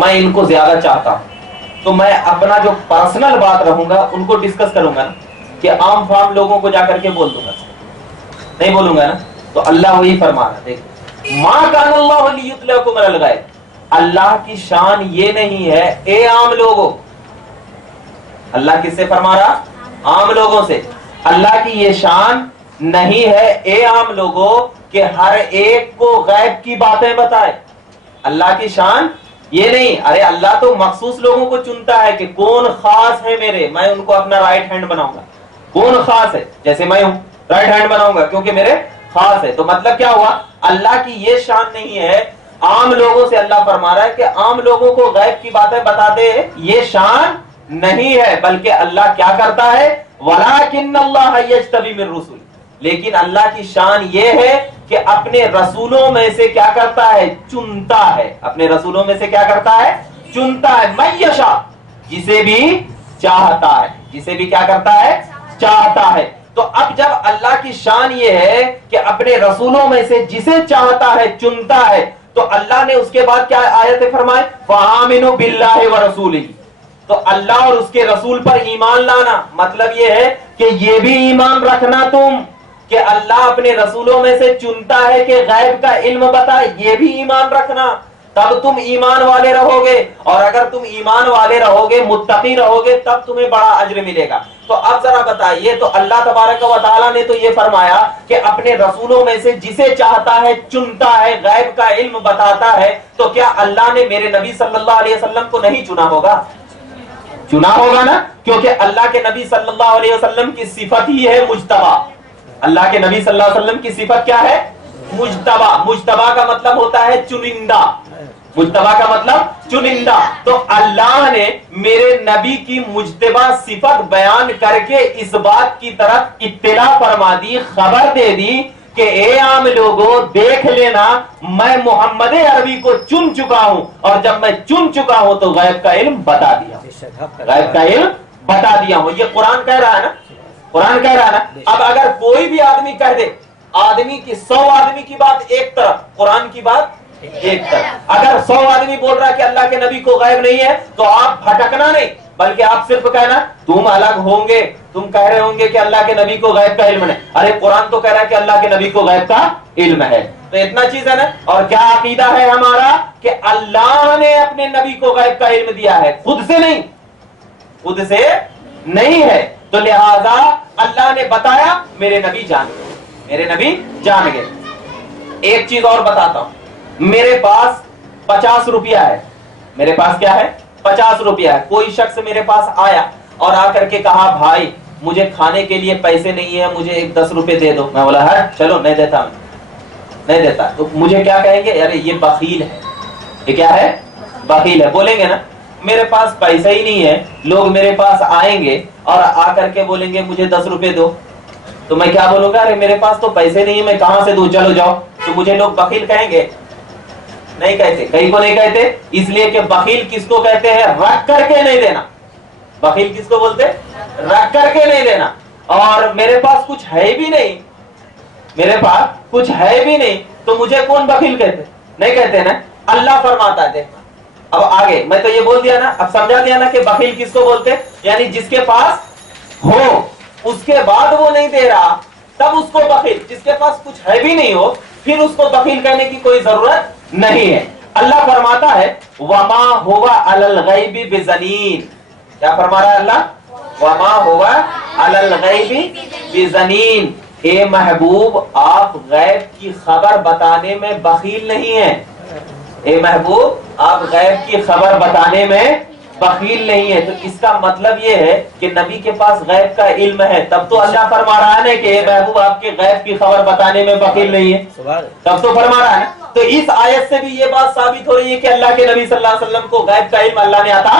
میں ان کو زیادہ چاہتا ہوں تو میں اپنا جو پرسنل بات رہوں گا ان کو ڈسکس کروں گا نا، کہ عام فام لوگوں کو جا کر کے بول دوں گا، نہیں بولوں گا نا۔ تو اللہ وہی فرما رہا، دیکھ ما کان اللہ لیطلعکم علی الغیب، اللہ کی شان یہ نہیں ہے اے عام لوگوں، اللہ کس سے فرما رہا؟ عام لوگوں سے۔ اللہ کی یہ شان نہیں ہے اے عام لوگوں کہ ہر ایک کو غیب کی باتیں بتائے، اللہ کی شان یہ نہیں۔ ارے اللہ تو مخصوص لوگوں کو چنتا ہے کہ کون خاص ہے میرے، میں ان کو اپنا رائٹ ہینڈ بناؤں گا، کون خاص ہے، جیسے میں ہوں رائٹ ہینڈ بناؤں گا کیونکہ میرے خاص ہے۔ تو مطلب کیا ہوا؟ اللہ کی یہ شان نہیں ہے، عام لوگوں سے اللہ فرما رہا ہے کہ عام لوگوں کو غیب کی باتیں بتا دے، یہ شان نہیں ہے، بلکہ اللہ کیا کرتا ہے؟ وَلَٰكِنَّ اللَّهَ يَجْتَبِي مِن رُّسُلِهِ، لیکن اللہ کی شان یہ ہے کہ اپنے رسولوں میں سے کیا کرتا ہے؟ چنتا ہے، اپنے رسولوں میں سے کیا کرتا ہے؟ چنتا ہے، مَن یشاء، جسے بھی چاہتا ہے، جسے بھی کیا کرتا ہے؟ چاہتا ہے۔ تو اب جب اللہ کی شان یہ ہے کہ اپنے رسولوں میں سے جسے چاہتا ہے چنتا ہے، تو اللہ نے اس کے بعد کیا آیت فرمائے؟ فَآمِنُوا بِاللَّهِ وَرَسُولِهِ، تو اللہ اور اس کے رسول پر ایمان لانا، مطلب یہ ہے کہ یہ بھی ایمان رکھنا تم کہ اللہ اپنے رسولوں میں سے چنتا ہے کہ غیب کا علم بتائے، یہ بھی ایمان رکھنا، تب تم ایمان والے رہو گے، اور اگر تم ایمان والے رہو گے، متقی رہو گے، تب تمہیں بڑا اجر ملے گا۔ تو اب ذرا بتائیے، تو اللہ تبارک و تعالیٰ نے تو یہ فرمایا کہ اپنے رسولوں میں سے جسے چاہتا ہے چنتا ہے، غیب کا علم بتاتا ہے، تو کیا اللہ نے میرے نبی صلی اللہ علیہ وسلم کو نہیں چنا ہوگا؟ چنا ہوگا نا، کیونکہ اللہ کے نبی صلی اللہ علیہ وسلم کی صفت ہی ہے مجتبی۔ اللہ کے نبی صلی اللہ علیہ وسلم کی صفت کیا ہے؟ مجتبی۔ مجتبی کا مطلب ہوتا ہے چنندہ، مجتبی کا مطلب چنندہ۔ تو اللہ نے میرے نبی کی مجتبی صفت بیان کر کے اس بات کی طرف اطلاع فرما دی، خبر دے دی کہ اے عام لوگوں دیکھ لینا، میں محمد عربی کو چن چکا ہوں، اور جب میں چن چکا ہوں تو غیب کا علم بتا دیا، غیب کا علم بتا دیا ہوں۔ یہ قرآن کہہ رہا ہے نا، قرآن کہہ رہا ہے نا۔ اب اگر کوئی بھی آدمی کہہ دے، آدمی کی 100 آدمی کی بات ایک طرف، قرآن کی بات ایک طرف، اگر 100 آدمی بول رہا ہے کہ اللہ کے نبی کو غیب نہیں ہے، تو آپ بھٹکنا نہیں، بلکہ آپ صرف کہنا تم الگ ہوں گے، تم کہہ رہے ہوں گے کہ اللہ کے نبی کو غیب کا علم نہیں، ارے قرآن تو کہہ رہا ہے کہ اللہ کے نبی کو غیب کا علم ہے۔ تو اتنا چیز ہے نا۔ اور کیا عقیدہ ہے ہمارا؟ کہ اللہ نے اپنے نبی کو غیب کا علم دیا ہے، خود سے نہیں، خود سے نہیں ہے۔ تو لہذا اللہ نے بتایا، میرے نبی جان گئے، میرے نبی جان گئے۔ ایک چیز اور بتاتا ہوں، میرے پاس 50 روپیہ ہے، میرے پاس کیا ہے؟ 50 روپیہ ہے۔ کوئی شخص میرے پاس آیا اور آ کر کے کہا بھائی مجھے کھانے کے لیے پیسے نہیں ہے، مجھے ایک 10 روپے دے دو۔ میں بولا ہٹ چلو نہیں دیتا، میں نہیں دیتا۔ تو مجھے کیا کہیں گے؟ ارے یہ بخیل ہے، یہ کیا ہے؟ بخیل ہے، بولیں گے نا۔ میرے پاس پیسہ ہی نہیں ہے، لوگ میرے پاس آئیں گے اور آ کر کے بولیں گے مجھے 10 روپے دو، تو میں کیا بولوں گا؟ ارے میرے پاس تو پیسے نہیں ہے، میں کہاں سے دوں، چلو جاؤ۔ تو مجھے لوگ بخیل کہیں گے؟ نہیں کہتے، کہیں کو نہیں کہتے، اس لیے کہ بخیل کس کو کہتے ہیں؟ رکھ کر کے نہیں دینا۔ بخیل کس کو بولتے؟ رکھ کر کے نہیں دینا۔ اور میرے پاس کچھ ہے بھی نہیں، میرے پاس کچھ ہے بھی نہیں، تو مجھے کون بخیل کہتے؟ نہیں کہتے نا۔ اللہ فرماتا ہے، اب آگے میں تو یہ بول دیا نا، اب سمجھا دیا نا کہ بخیل کس کو بولتے؟ یعنی جس کے پاس ہو اس کے بعد وہ نہیں دے رہا، تب اس کو بخیل۔ جس کے پاس کچھ ہے بھی نہیں ہو، پھر اس کو بخیل کہنے کی کوئی ضرورت نہیں ہے۔ اللہ فرماتا ہے وما هو علی الغیب بضنین، کیا فرما رہا ہے اللہ؟ وما هو علی الغیب بضنین، اے محبوب آپ غیب کی خبر بتانے میں بخیل نہیں ہیں، اے محبوب آپ غیب کی خبر بتانے میں بخیل نہیں ہے، تو اس کا مطلب یہ ہے کہ نبی کے پاس غیب کا علم ہے، تب تو اللہ فرما رہا ہے کہ محبوب آپ کے غیب کی خبر بتانے میں بخیل نہیں ہے، تب تو فرما رہا ہے۔ تو اس آیت سے بھی یہ بات ثابت ہو رہی ہے کہ اللہ کے نبی صلی اللہ علیہ وسلم کو غیب کا علم اللہ نے عطا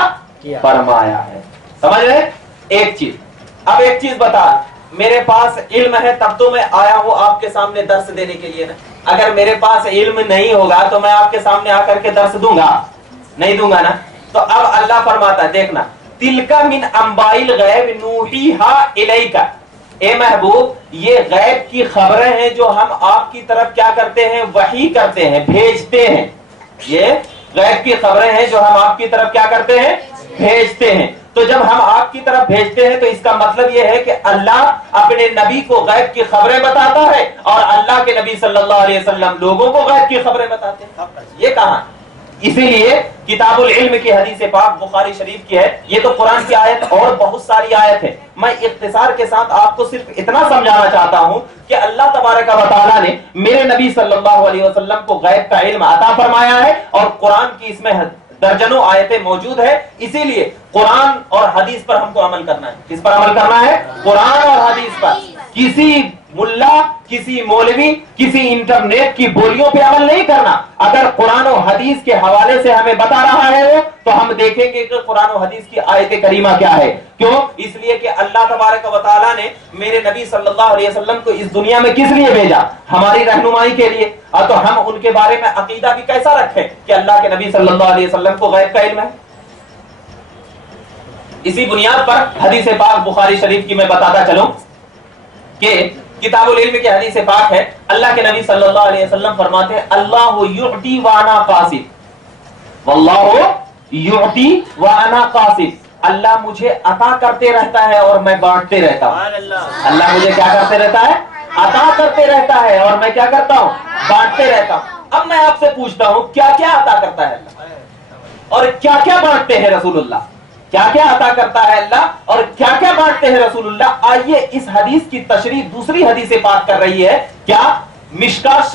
فرمایا ہے۔ سمجھ رہے؟ ایک چیز، اب ایک چیز بتا، میرے پاس علم ہے تب تو میں آیا ہوں آپ کے سامنے درس دینے کے لیے نا، اگر میرے پاس علم نہیں ہوگا تو میں آپ کے سامنے آ کر کے درس دوں گا؟ نہیں دوں گا نا۔ تو اب اللہ فرماتا ہے، دیکھنا، تلکا من انبائل غیب نوحیہا الیکا، اے محبوب یہ غیب کی خبریں ہیں جو ہم آپ کی طرف کیا کرتے ہیں؟ وحی کرتے ہیں، بھیجتے ہیں۔ یہ غیب کی خبریں ہیں جو ہم آپ کی طرف کیا کرتے ہیں؟ بھیجتے ہیں۔ تو جب ہم آپ کی طرف بھیجتے ہیں تو اس کا مطلب یہ ہے کہ اللہ اپنے نبی کو غیب کی خبریں بتاتا ہے اور اللہ کے نبی صلی اللہ علیہ وسلم لوگوں کو غیب کی خبریں بتاتے ہیں۔ یہ کہاں؟ اسی لیے کتاب العلم کی حدیث پاک بخاری شریف کی ہے، یہ تو قرآن کی آیت اور بہت ساری آیت ہے، میں اختصار کے ساتھ آپ کو صرف اتنا سمجھانا چاہتا ہوں کہ اللہ تبارک و تعالیٰ نے میرے نبی صلی اللہ علیہ وسلم کو غیب کا علم عطا فرمایا ہے اور قرآن کی اس میں درجنوں آیتیں موجود ہے، اسی لیے قرآن اور حدیث پر ہم کو عمل کرنا ہے۔ کس پر عمل کرنا ہے؟ قرآن اور حدیث پر۔ کسی ملا، کسی مولوی، کسی انٹرنیٹ کی بولیوں پہ عمل نہیں کرنا۔ اگر قرآن و حدیث کے حوالے سے ہمیں بتا رہا ہے وہ، تو ہم دیکھیں گے کہ قرآن و حدیث کی آیت کریمہ کیا ہے۔ کیوں؟ اس لیے کہ اللہ تبارک و تعالیٰ نے میرے نبی صلی اللہ علیہ وسلم کو اس دنیا میں کس لیے بھیجا؟ ہماری رہنمائی کے لیے۔ اور تو ہم ان کے بارے میں عقیدہ بھی کیسا رکھیں کہ اللہ کے نبی صلی اللہ علیہ وسلم کو غیب کا علم ہے۔ اسی بنیاد پر حدیث پاک بخاری شریف کی میں بتاتا چلوں کہ کتاب العلم کی حدیث پاک ہے، اللہ کے نبی صلی اللہ علیہ وسلم فرماتے ہیں، اللہ یعطی وانا قاسم، واللہ یعطی وانا قاسم، اللہ مجھے عطا کرتے رہتا ہے اور میں بانٹتے رہتا ہوں۔ اللہ مجھے کیا کرتے رہتا ہے؟ عطا کرتے رہتا ہے اور میں کیا کرتا ہوں؟ بانٹتے رہتا ہوں۔ اب میں آپ سے پوچھتا ہوں، کیا کیا عطا کرتا ہے اللہ اور کیا کیا بانٹتے ہیں رسول اللہ؟ کیا کیا عطا کرتا ہے اللہ اور کیا کیا بانٹتے ہیں رسول اللہ؟ آئیے اس حدیث کی تشریح دوسری حدیث پاک کر رہی ہے، کیا؟ مشکات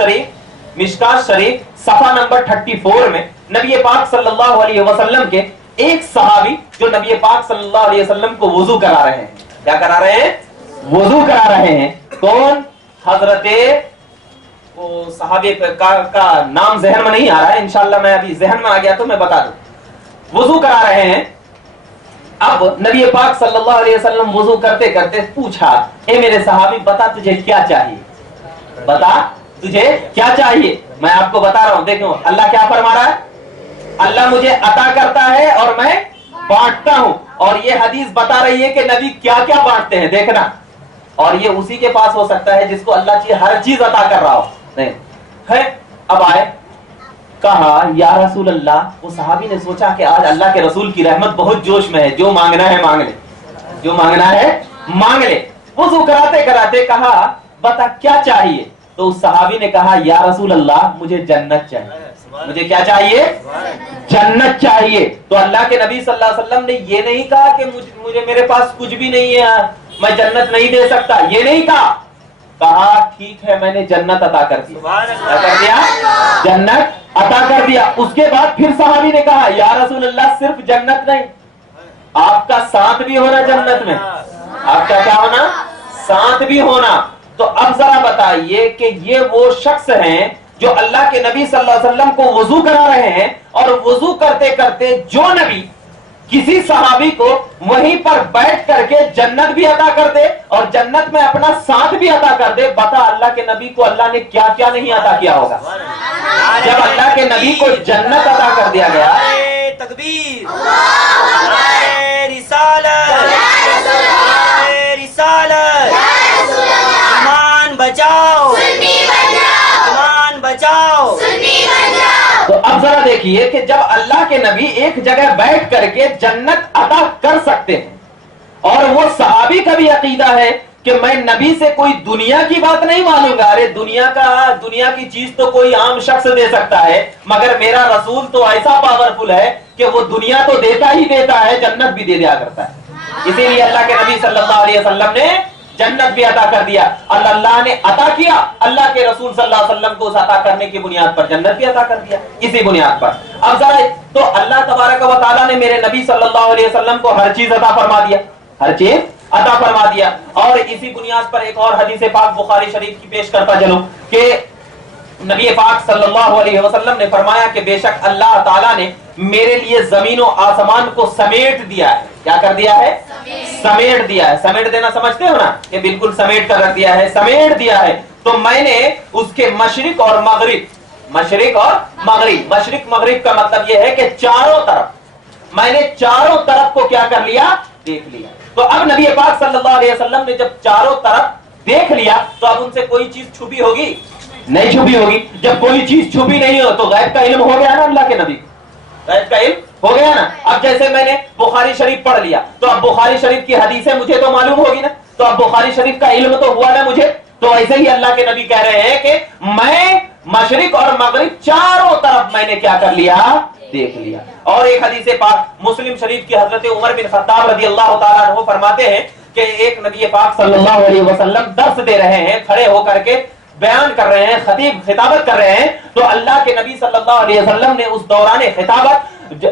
شریف صفحہ نمبر 34 میں نبی پاک صلی اللہ علیہ وسلم کے ایک صحابی جو نبی پاک صلی اللہ علیہ وسلم کو وضو کرا رہے ہیں، کیا کرا رہے ہیں؟ وضو کرا رہے ہیں۔ کون؟ حضرت، وہ صحابی کا نام ذہن میں نہیں آ رہا ہے، انشاءاللہ میں ابھی ذہن میں آ گیا تو میں بتا دوں۔ وضو کرا رہے ہیں۔ اب نبی پاک صلی اللہ علیہ وسلم وضو کرتے کرتے پوچھا، اے میرے صحابی بتا تجھے کیا چاہیے؟ بتا تجھے کیا چاہیے؟ میں آپ کو بتا رہا ہوں، دیکھو اللہ کیا فرما رہا ہے، اللہ مجھے عطا کرتا ہے اور میں بانٹتا ہوں، اور یہ حدیث بتا رہی ہے کہ نبی کیا کیا بانٹتے ہیں، دیکھنا۔ اور یہ اسی کے پاس ہو سکتا ہے جس کو اللہ کی ہر چیز عطا کر رہا ہو، نہیں ہے۔ اب آئے، کہا یا رسول اللہ، وہ صحابی نے سوچا کہ آج اللہ کے رسول کی رحمت بہت جوش میں ہے، جو مانگنا ہے مانگ لے، جو مانگنا ہے مانگ لے۔ وضو کراتے کراتے کہا بتا کیا چاہیے؟ تو اس صحابی نے کہا یا رسول اللہ مجھے جنت چاہیے۔ مجھے کیا چاہیے؟ جنت چاہیے۔ تو اللہ کے نبی صلی اللہ علیہ وسلم نے یہ نہیں کہا کہ مجھے میرے پاس کچھ بھی نہیں ہے، میں جنت نہیں دے سکتا، یہ نہیں کہا۔ کہا ٹھیک ہے میں نے جنت عطا کر دی، کیا کر دیا؟ جنت عطا کر دیا۔ اس کے بعد پھر صحابی نے کہا یا رسول اللہ صرف جنت نہیں، آپ کا ساتھ بھی ہونا جنت میں، آپ کا کیا ہونا؟ ساتھ بھی ہونا۔ تو اب ذرا بتائیے کہ یہ وہ شخص ہیں جو اللہ کے نبی صلی اللہ علیہ وسلم کو وضو کرا رہے ہیں، اور وضو کرتے کرتے جو نبی کسی صحابی کو وہیں پر بیٹھ کر کے جنت بھی عطا کر دے اور جنت میں اپنا ساتھ بھی عطا کر دے، بتا اللہ کے نبی کو اللہ نے کیا کیا نہیں عطا کیا ہوگا؟ جب اللہ کے نبی کو جنت عطا کر دیا گیا، تکبیر، رسالت، رسالت، ایمان بچاؤ، ایمان بچاؤ۔ تو اب ذرا دیکھیے کہ جب اللہ کے نبی ایک جگہ بیٹھ کر کے جنت عطا کر سکتے ہیں، اور وہ صحابی کا بھی عقیدہ ہے کہ میں نبی سے کوئی دنیا کی بات نہیں مانوں گا، ارے دنیا کی چیز تو کوئی عام شخص دے سکتا ہے، مگر میرا رسول تو ایسا پاورفل ہے کہ وہ دنیا تو دیتا ہی دیتا ہے، جنت بھی دے دیا کرتا ہے۔ اسی لیے اللہ کے نبی صلی اللہ علیہ وسلم نے جنت بھی عطا کر دیا، اللہ نے عطا کیا، اللہ کے رسول صلی اللہ علیہ وسلم کو اس عطا کرنے کی بنیاد پر جنت بھی عطا کر دیا، اسی بنیاد پر۔ اب ذرا تو اللہ تبارک و تعالیٰ نے میرے نبی صلی اللہ علیہ وسلم کو ہر چیز عطا فرما دیا، ہر چیز عطا فرما دیا، اور اسی بنیاد پر ایک اور حدیث پاک بخاری شریف کی پیش کرتا چلوں کہ نبی پاک صلی اللہ علیہ وسلم نے فرمایا کہ بے شک اللہ تعالیٰ نے میرے لیے زمین و آسمان کو سمیٹ دیا ہے۔ کیا کر دیا ہے؟ سمیٹ دیا ہے۔ سمیٹ دینا سمجھتے ہو نا کہ بالکل سمیٹ کر رکھ دیا ہے، سمیٹ دیا ہے۔ تو میں نے اس کے مشرق اور مغرب، مشرق اور مغرب، مشرق مغرب کا مطلب یہ ہے کہ چاروں طرف، میں نے چاروں طرف کو کیا کر لیا؟ دیکھ لیا۔ تو اب نبی پاک صلی اللہ علیہ وسلم نے جب چاروں طرف دیکھ لیا تو اب ان سے کوئی چیز چھپی ہوگی؟ نہیں چھپی ہوگی۔ جب کوئی چیز چھپی نہیں ہو تو غیب کا علم ہو گیا نا اللہ کے نبی، غیب کا علم ہو گیا نا۔ اب جیسے میں نے بخاری شریف پڑھ لیا تو اب بخاری شریف کی حدیثیں مجھے تو معلوم ہوگی نا، تو اب بخاری شریف کا علم تو ہوا نا مجھے۔ تو ایسے ہی اللہ کے نبی کہہ رہے ہیں کہ میں مشرق اور مغرب چاروں طرف میں نے کیا کر لیا؟ دیکھ لیا۔ اور ایک حدیث پاک مسلم شریف کی حضرت عمر بن خطاب رضی اللہ تعالیٰ عنہ فرماتے ہیں کہ ایک نبی پاک صلی اللہ علیہ وسلم درس دے رہے ہیں، کھڑے ہو کر کے بیان کر رہے ہیں، خطیب خطابت کر رہے ہیں، تو اللہ کے نبی صلی اللہ علیہ وسلم نے اس دوران خطابت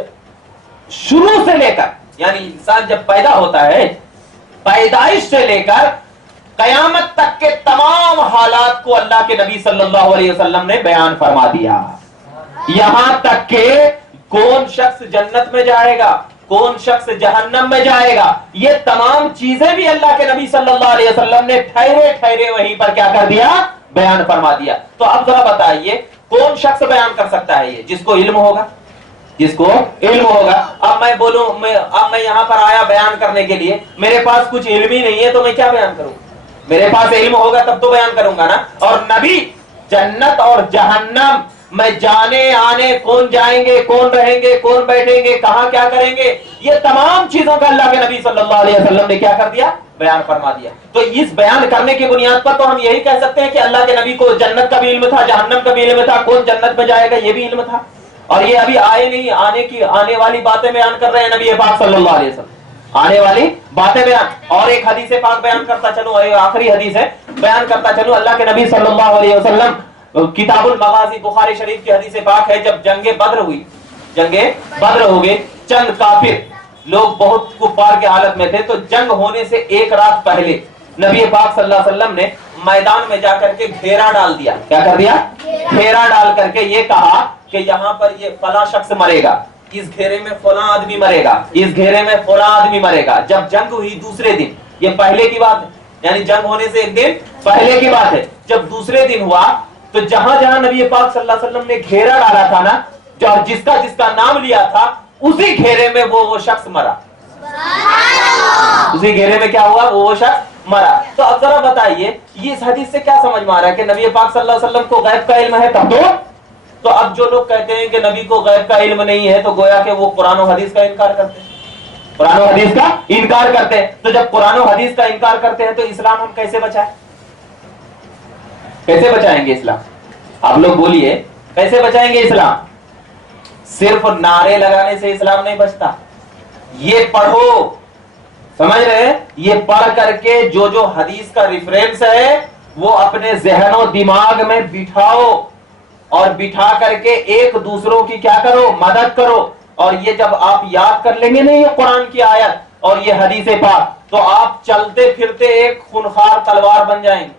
شروع سے لے کر، یعنی انسان جب پیدا ہوتا ہے پیدائش سے لے کر قیامت تک کے تمام حالات کو اللہ کے نبی صلی اللہ علیہ وسلم نے بیان فرما دیا، یہاں تک کہ کون شخص جنت میں جائے گا، کون شخص جہنم میں جائے گا، یہ تمام چیزیں بھی اللہ کے نبی صلی اللہ علیہ وسلم نے ٹھہرے ٹھہرے وہیں پر کیا کر دیا؟ بیان فرما دیا۔ تو اب ذرا بتائیے کون شخص بیان کر سکتا ہے یہ؟ جس کو علم ہوگا، جس کو علم ہوگا۔ اب میں بولوں، اب میں یہاں پر آیا بیان کرنے کے لیے، میرے پاس کچھ علم ہی نہیں ہے تو میں کیا بیان کروں؟ میرے پاس علم ہوگا تب تو بیان کروں گا نا۔ اور نبی جنت اور جہنم میں جانے آنے، کون جائیں گے، کون رہیں گے، کون بیٹھیں گے، کہاں کیا کریں گے، یہ تمام چیزوں کا اللہ کے نبی صلی اللہ علیہ وسلم نے کیا کر دیا؟ بیان فرما دیا۔ تو اس بیان کرنے کی بنیاد پر تو ہم یہی کہہ سکتے ہیں کہ اللہ کے نبی کو جنت کا بھی علم تھا، جہنم کا بھی علم تھا، کون جنت میں جائے گا یہ بھی علم تھا، اور یہ ابھی آئے نہیں، آنے والی باتیں بیان کر رہے ہیں نبی پاک صلی اللہ علیہ وسلم، آنے والی باتیں بیان۔ اور ایک حدیث پاک بیان کرتا چلوں، آخری حدیث ہے بیان کرتا چلوں، اللہ کے نبی صلی اللہ علیہ وسلم، کتاب المغازی بخاری شریف کی حدیث پاک ہے، جب جنگ بدر ہوئی، جنگ بدر ہو گئے، چند کافر لوگ بہت کفار کے حالت میں تھے، تو جنگ ہونے سے ایک رات پہلے نبی پاک صلی اللہ علیہ وسلم نے میدان میں جا کر کے گھیرا ڈال دیا۔ کیا کر دیا؟ گھیرا ڈال کر کے یہ کہا کہ یہاں پر یہ فلاں شخص مرے گا، اس گھیرے میں فلاں آدمی مرے گا، اس گھیرے میں فلاں آدمی مرے گا۔ جب جنگ ہوئی دوسرے دن، یہ پہلے کی بات ہے، یعنی جنگ ہونے سے ایک دن پہلے کی بات ہے، جب دوسرے دن ہوا تو جہاں جہاں نبی پاک صلی اللہ علیہ وسلم نے گھیرا ڈالا تھا نا، جو جس کا نام لیا تھا، اسی گھیرے میں وہ شخص مرا، اسی گھیرے میں کیا ہوا؟ وہ شخص مرا۔ تو اب ذرا بتائیے یہ اس حدیث سے کیا سمجھ میں آ رہا ہے کہ نبی پاک صلی اللہ علیہ وسلم کو غیب کا علم ہے تب تو اب جو لوگ کہتے ہیں کہ نبی کو غیب کا علم نہیں ہے تو گویا کہ وہ قرآن و حدیث کا انکار کرتے ہیں، قرآن و حدیث کا انکار کرتے ہیں۔ تو جب قرآن و حدیث کا انکار کرتے ہیں تو اسلام ہم کیسے بچائیں؟ کیسے بچائیں گے اسلام؟ آپ لوگ بولیے کیسے بچائیں گے اسلام؟ صرف نعرے لگانے سے اسلام نہیں بچتا، یہ پڑھو، سمجھ رہے ہیں؟ یہ پڑھ کر کے جو جو حدیث کا ریفرنس ہے وہ اپنے ذہن و دماغ میں بٹھاؤ، اور بٹھا کر کے ایک دوسروں کی کیا کرو؟ مدد کرو۔ اور یہ جب آپ یاد کر لیں گے نا یہ قرآن کی آیت اور یہ حدیث پاک، تو آپ چلتے پھرتے ایک خونخوار تلوار بن جائیں گے،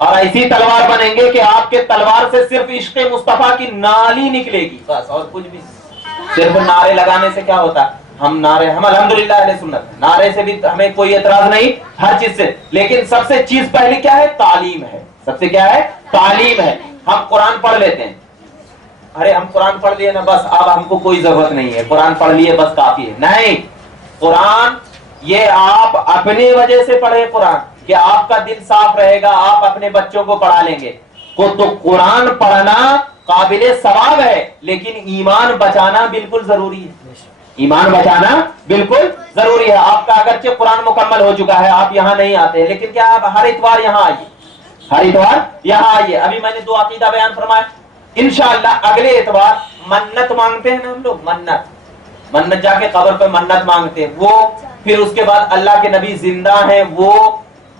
اور ایسی تلوار بنیں گے کہ آپ کے تلوار سے صرف عشق مصطفیٰ کی نالی نکلے گی، بس اور کچھ بھی۔ صرف نعرے لگانے سے کیا ہوتا؟ ہم الحمدللہ اہل سنت، نعرے سے بھی ہمیں کوئی اعتراض نہیں، ہر چیز سے، لیکن سب سے چیز پہلی کیا ہے؟ تعلیم ہے۔ سب سے کیا ہے؟ تعلیم ہے۔ ہم قرآن پڑھ لیتے ہیں، ارے ہم قرآن پڑھ لیے نا بس، اب ہم کو کوئی ضرورت نہیں ہے، قرآن پڑھ لیے بس کافی ہے۔ نہیں، قرآن یہ آپ اپنی وجہ سے پڑھے قرآن کہ آپ کا دل صاف رہے گا، آپ اپنے بچوں کو پڑھا لیں گے تو قرآن پڑھنا قابل ثواب ہے، لیکن ایمان بچانا بالکل ضروری ہے، ایمان بچانا بالکل ضروری ہے۔ آپ کا اگرچہ قرآن مکمل ہو چکا ہے، آپ یہاں نہیں آتے، لیکن کیا آپ ہر اتوار یہاں آئیے، ہر اتوار یہاں آئیے۔ ابھی میں نے 2 عقیدہ بیان فرمایا، انشاءاللہ اگلے اتوار منت مانگتے ہیں نا ہم لوگ، منت جا کے قبر پہ منت مانگتے ہیں، وہ پھر اس کے بعد اللہ کے نبی زندہ ہیں، وہ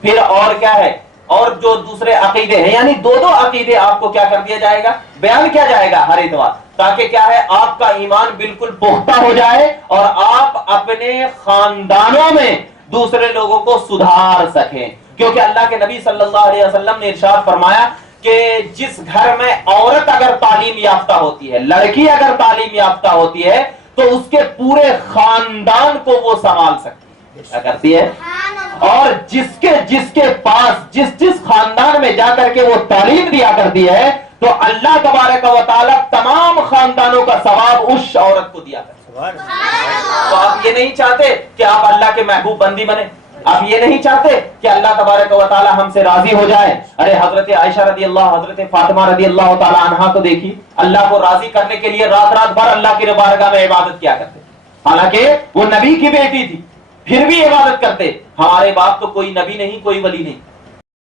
پھر اور کیا ہے، اور جو دوسرے عقیدے ہیں، یعنی دو عقیدے آپ کو کیا کر دیا جائے گا، بیان کیا جائے گا ہر اتوار، تاکہ کیا ہے آپ کا ایمان بالکل پختہ ہو جائے اور آپ اپنے خاندانوں میں دوسرے لوگوں کو سدھار سکیں. کیونکہ اللہ کے نبی صلی اللہ علیہ وسلم نے ارشاد فرمایا کہ جس گھر میں عورت اگر تعلیم یافتہ ہوتی ہے، لڑکی اگر تعلیم یافتہ ہوتی ہے، تو اس کے پورے خاندان کو وہ سنبھال سکتی ہے. کیا کرتی ہے؟ اور جس کے پاس جس خاندان میں جا کر کے وہ تعلیم دیا کرتی ہے، تو اللہ تبارک و تعالی تمام خاندانوں کا ثواب اس عورت کو دیا کرتا ہے. تو آپ یہ نہیں چاہتے کہ آپ اللہ کے محبوب بندی بنے، آپ یہ نہیں چاہتے کہ اللہ تبارک و تعالی ہم سے راضی ہو جائے. ارے حضرت عائشہ رضی اللہ، حضرت فاطمہ رضی اللہ تعالی عنہا کو دیکھی، اللہ کو راضی کرنے کے لیے رات بھر اللہ کی بارگاہ میں عبادت کیا کرتے، حالانکہ وہ نبی کی بیٹی تھی، پھر بھی عبادت کرتے. ہمارے باپ تو کوئی نبی نہیں، کوئی ولی نہیں،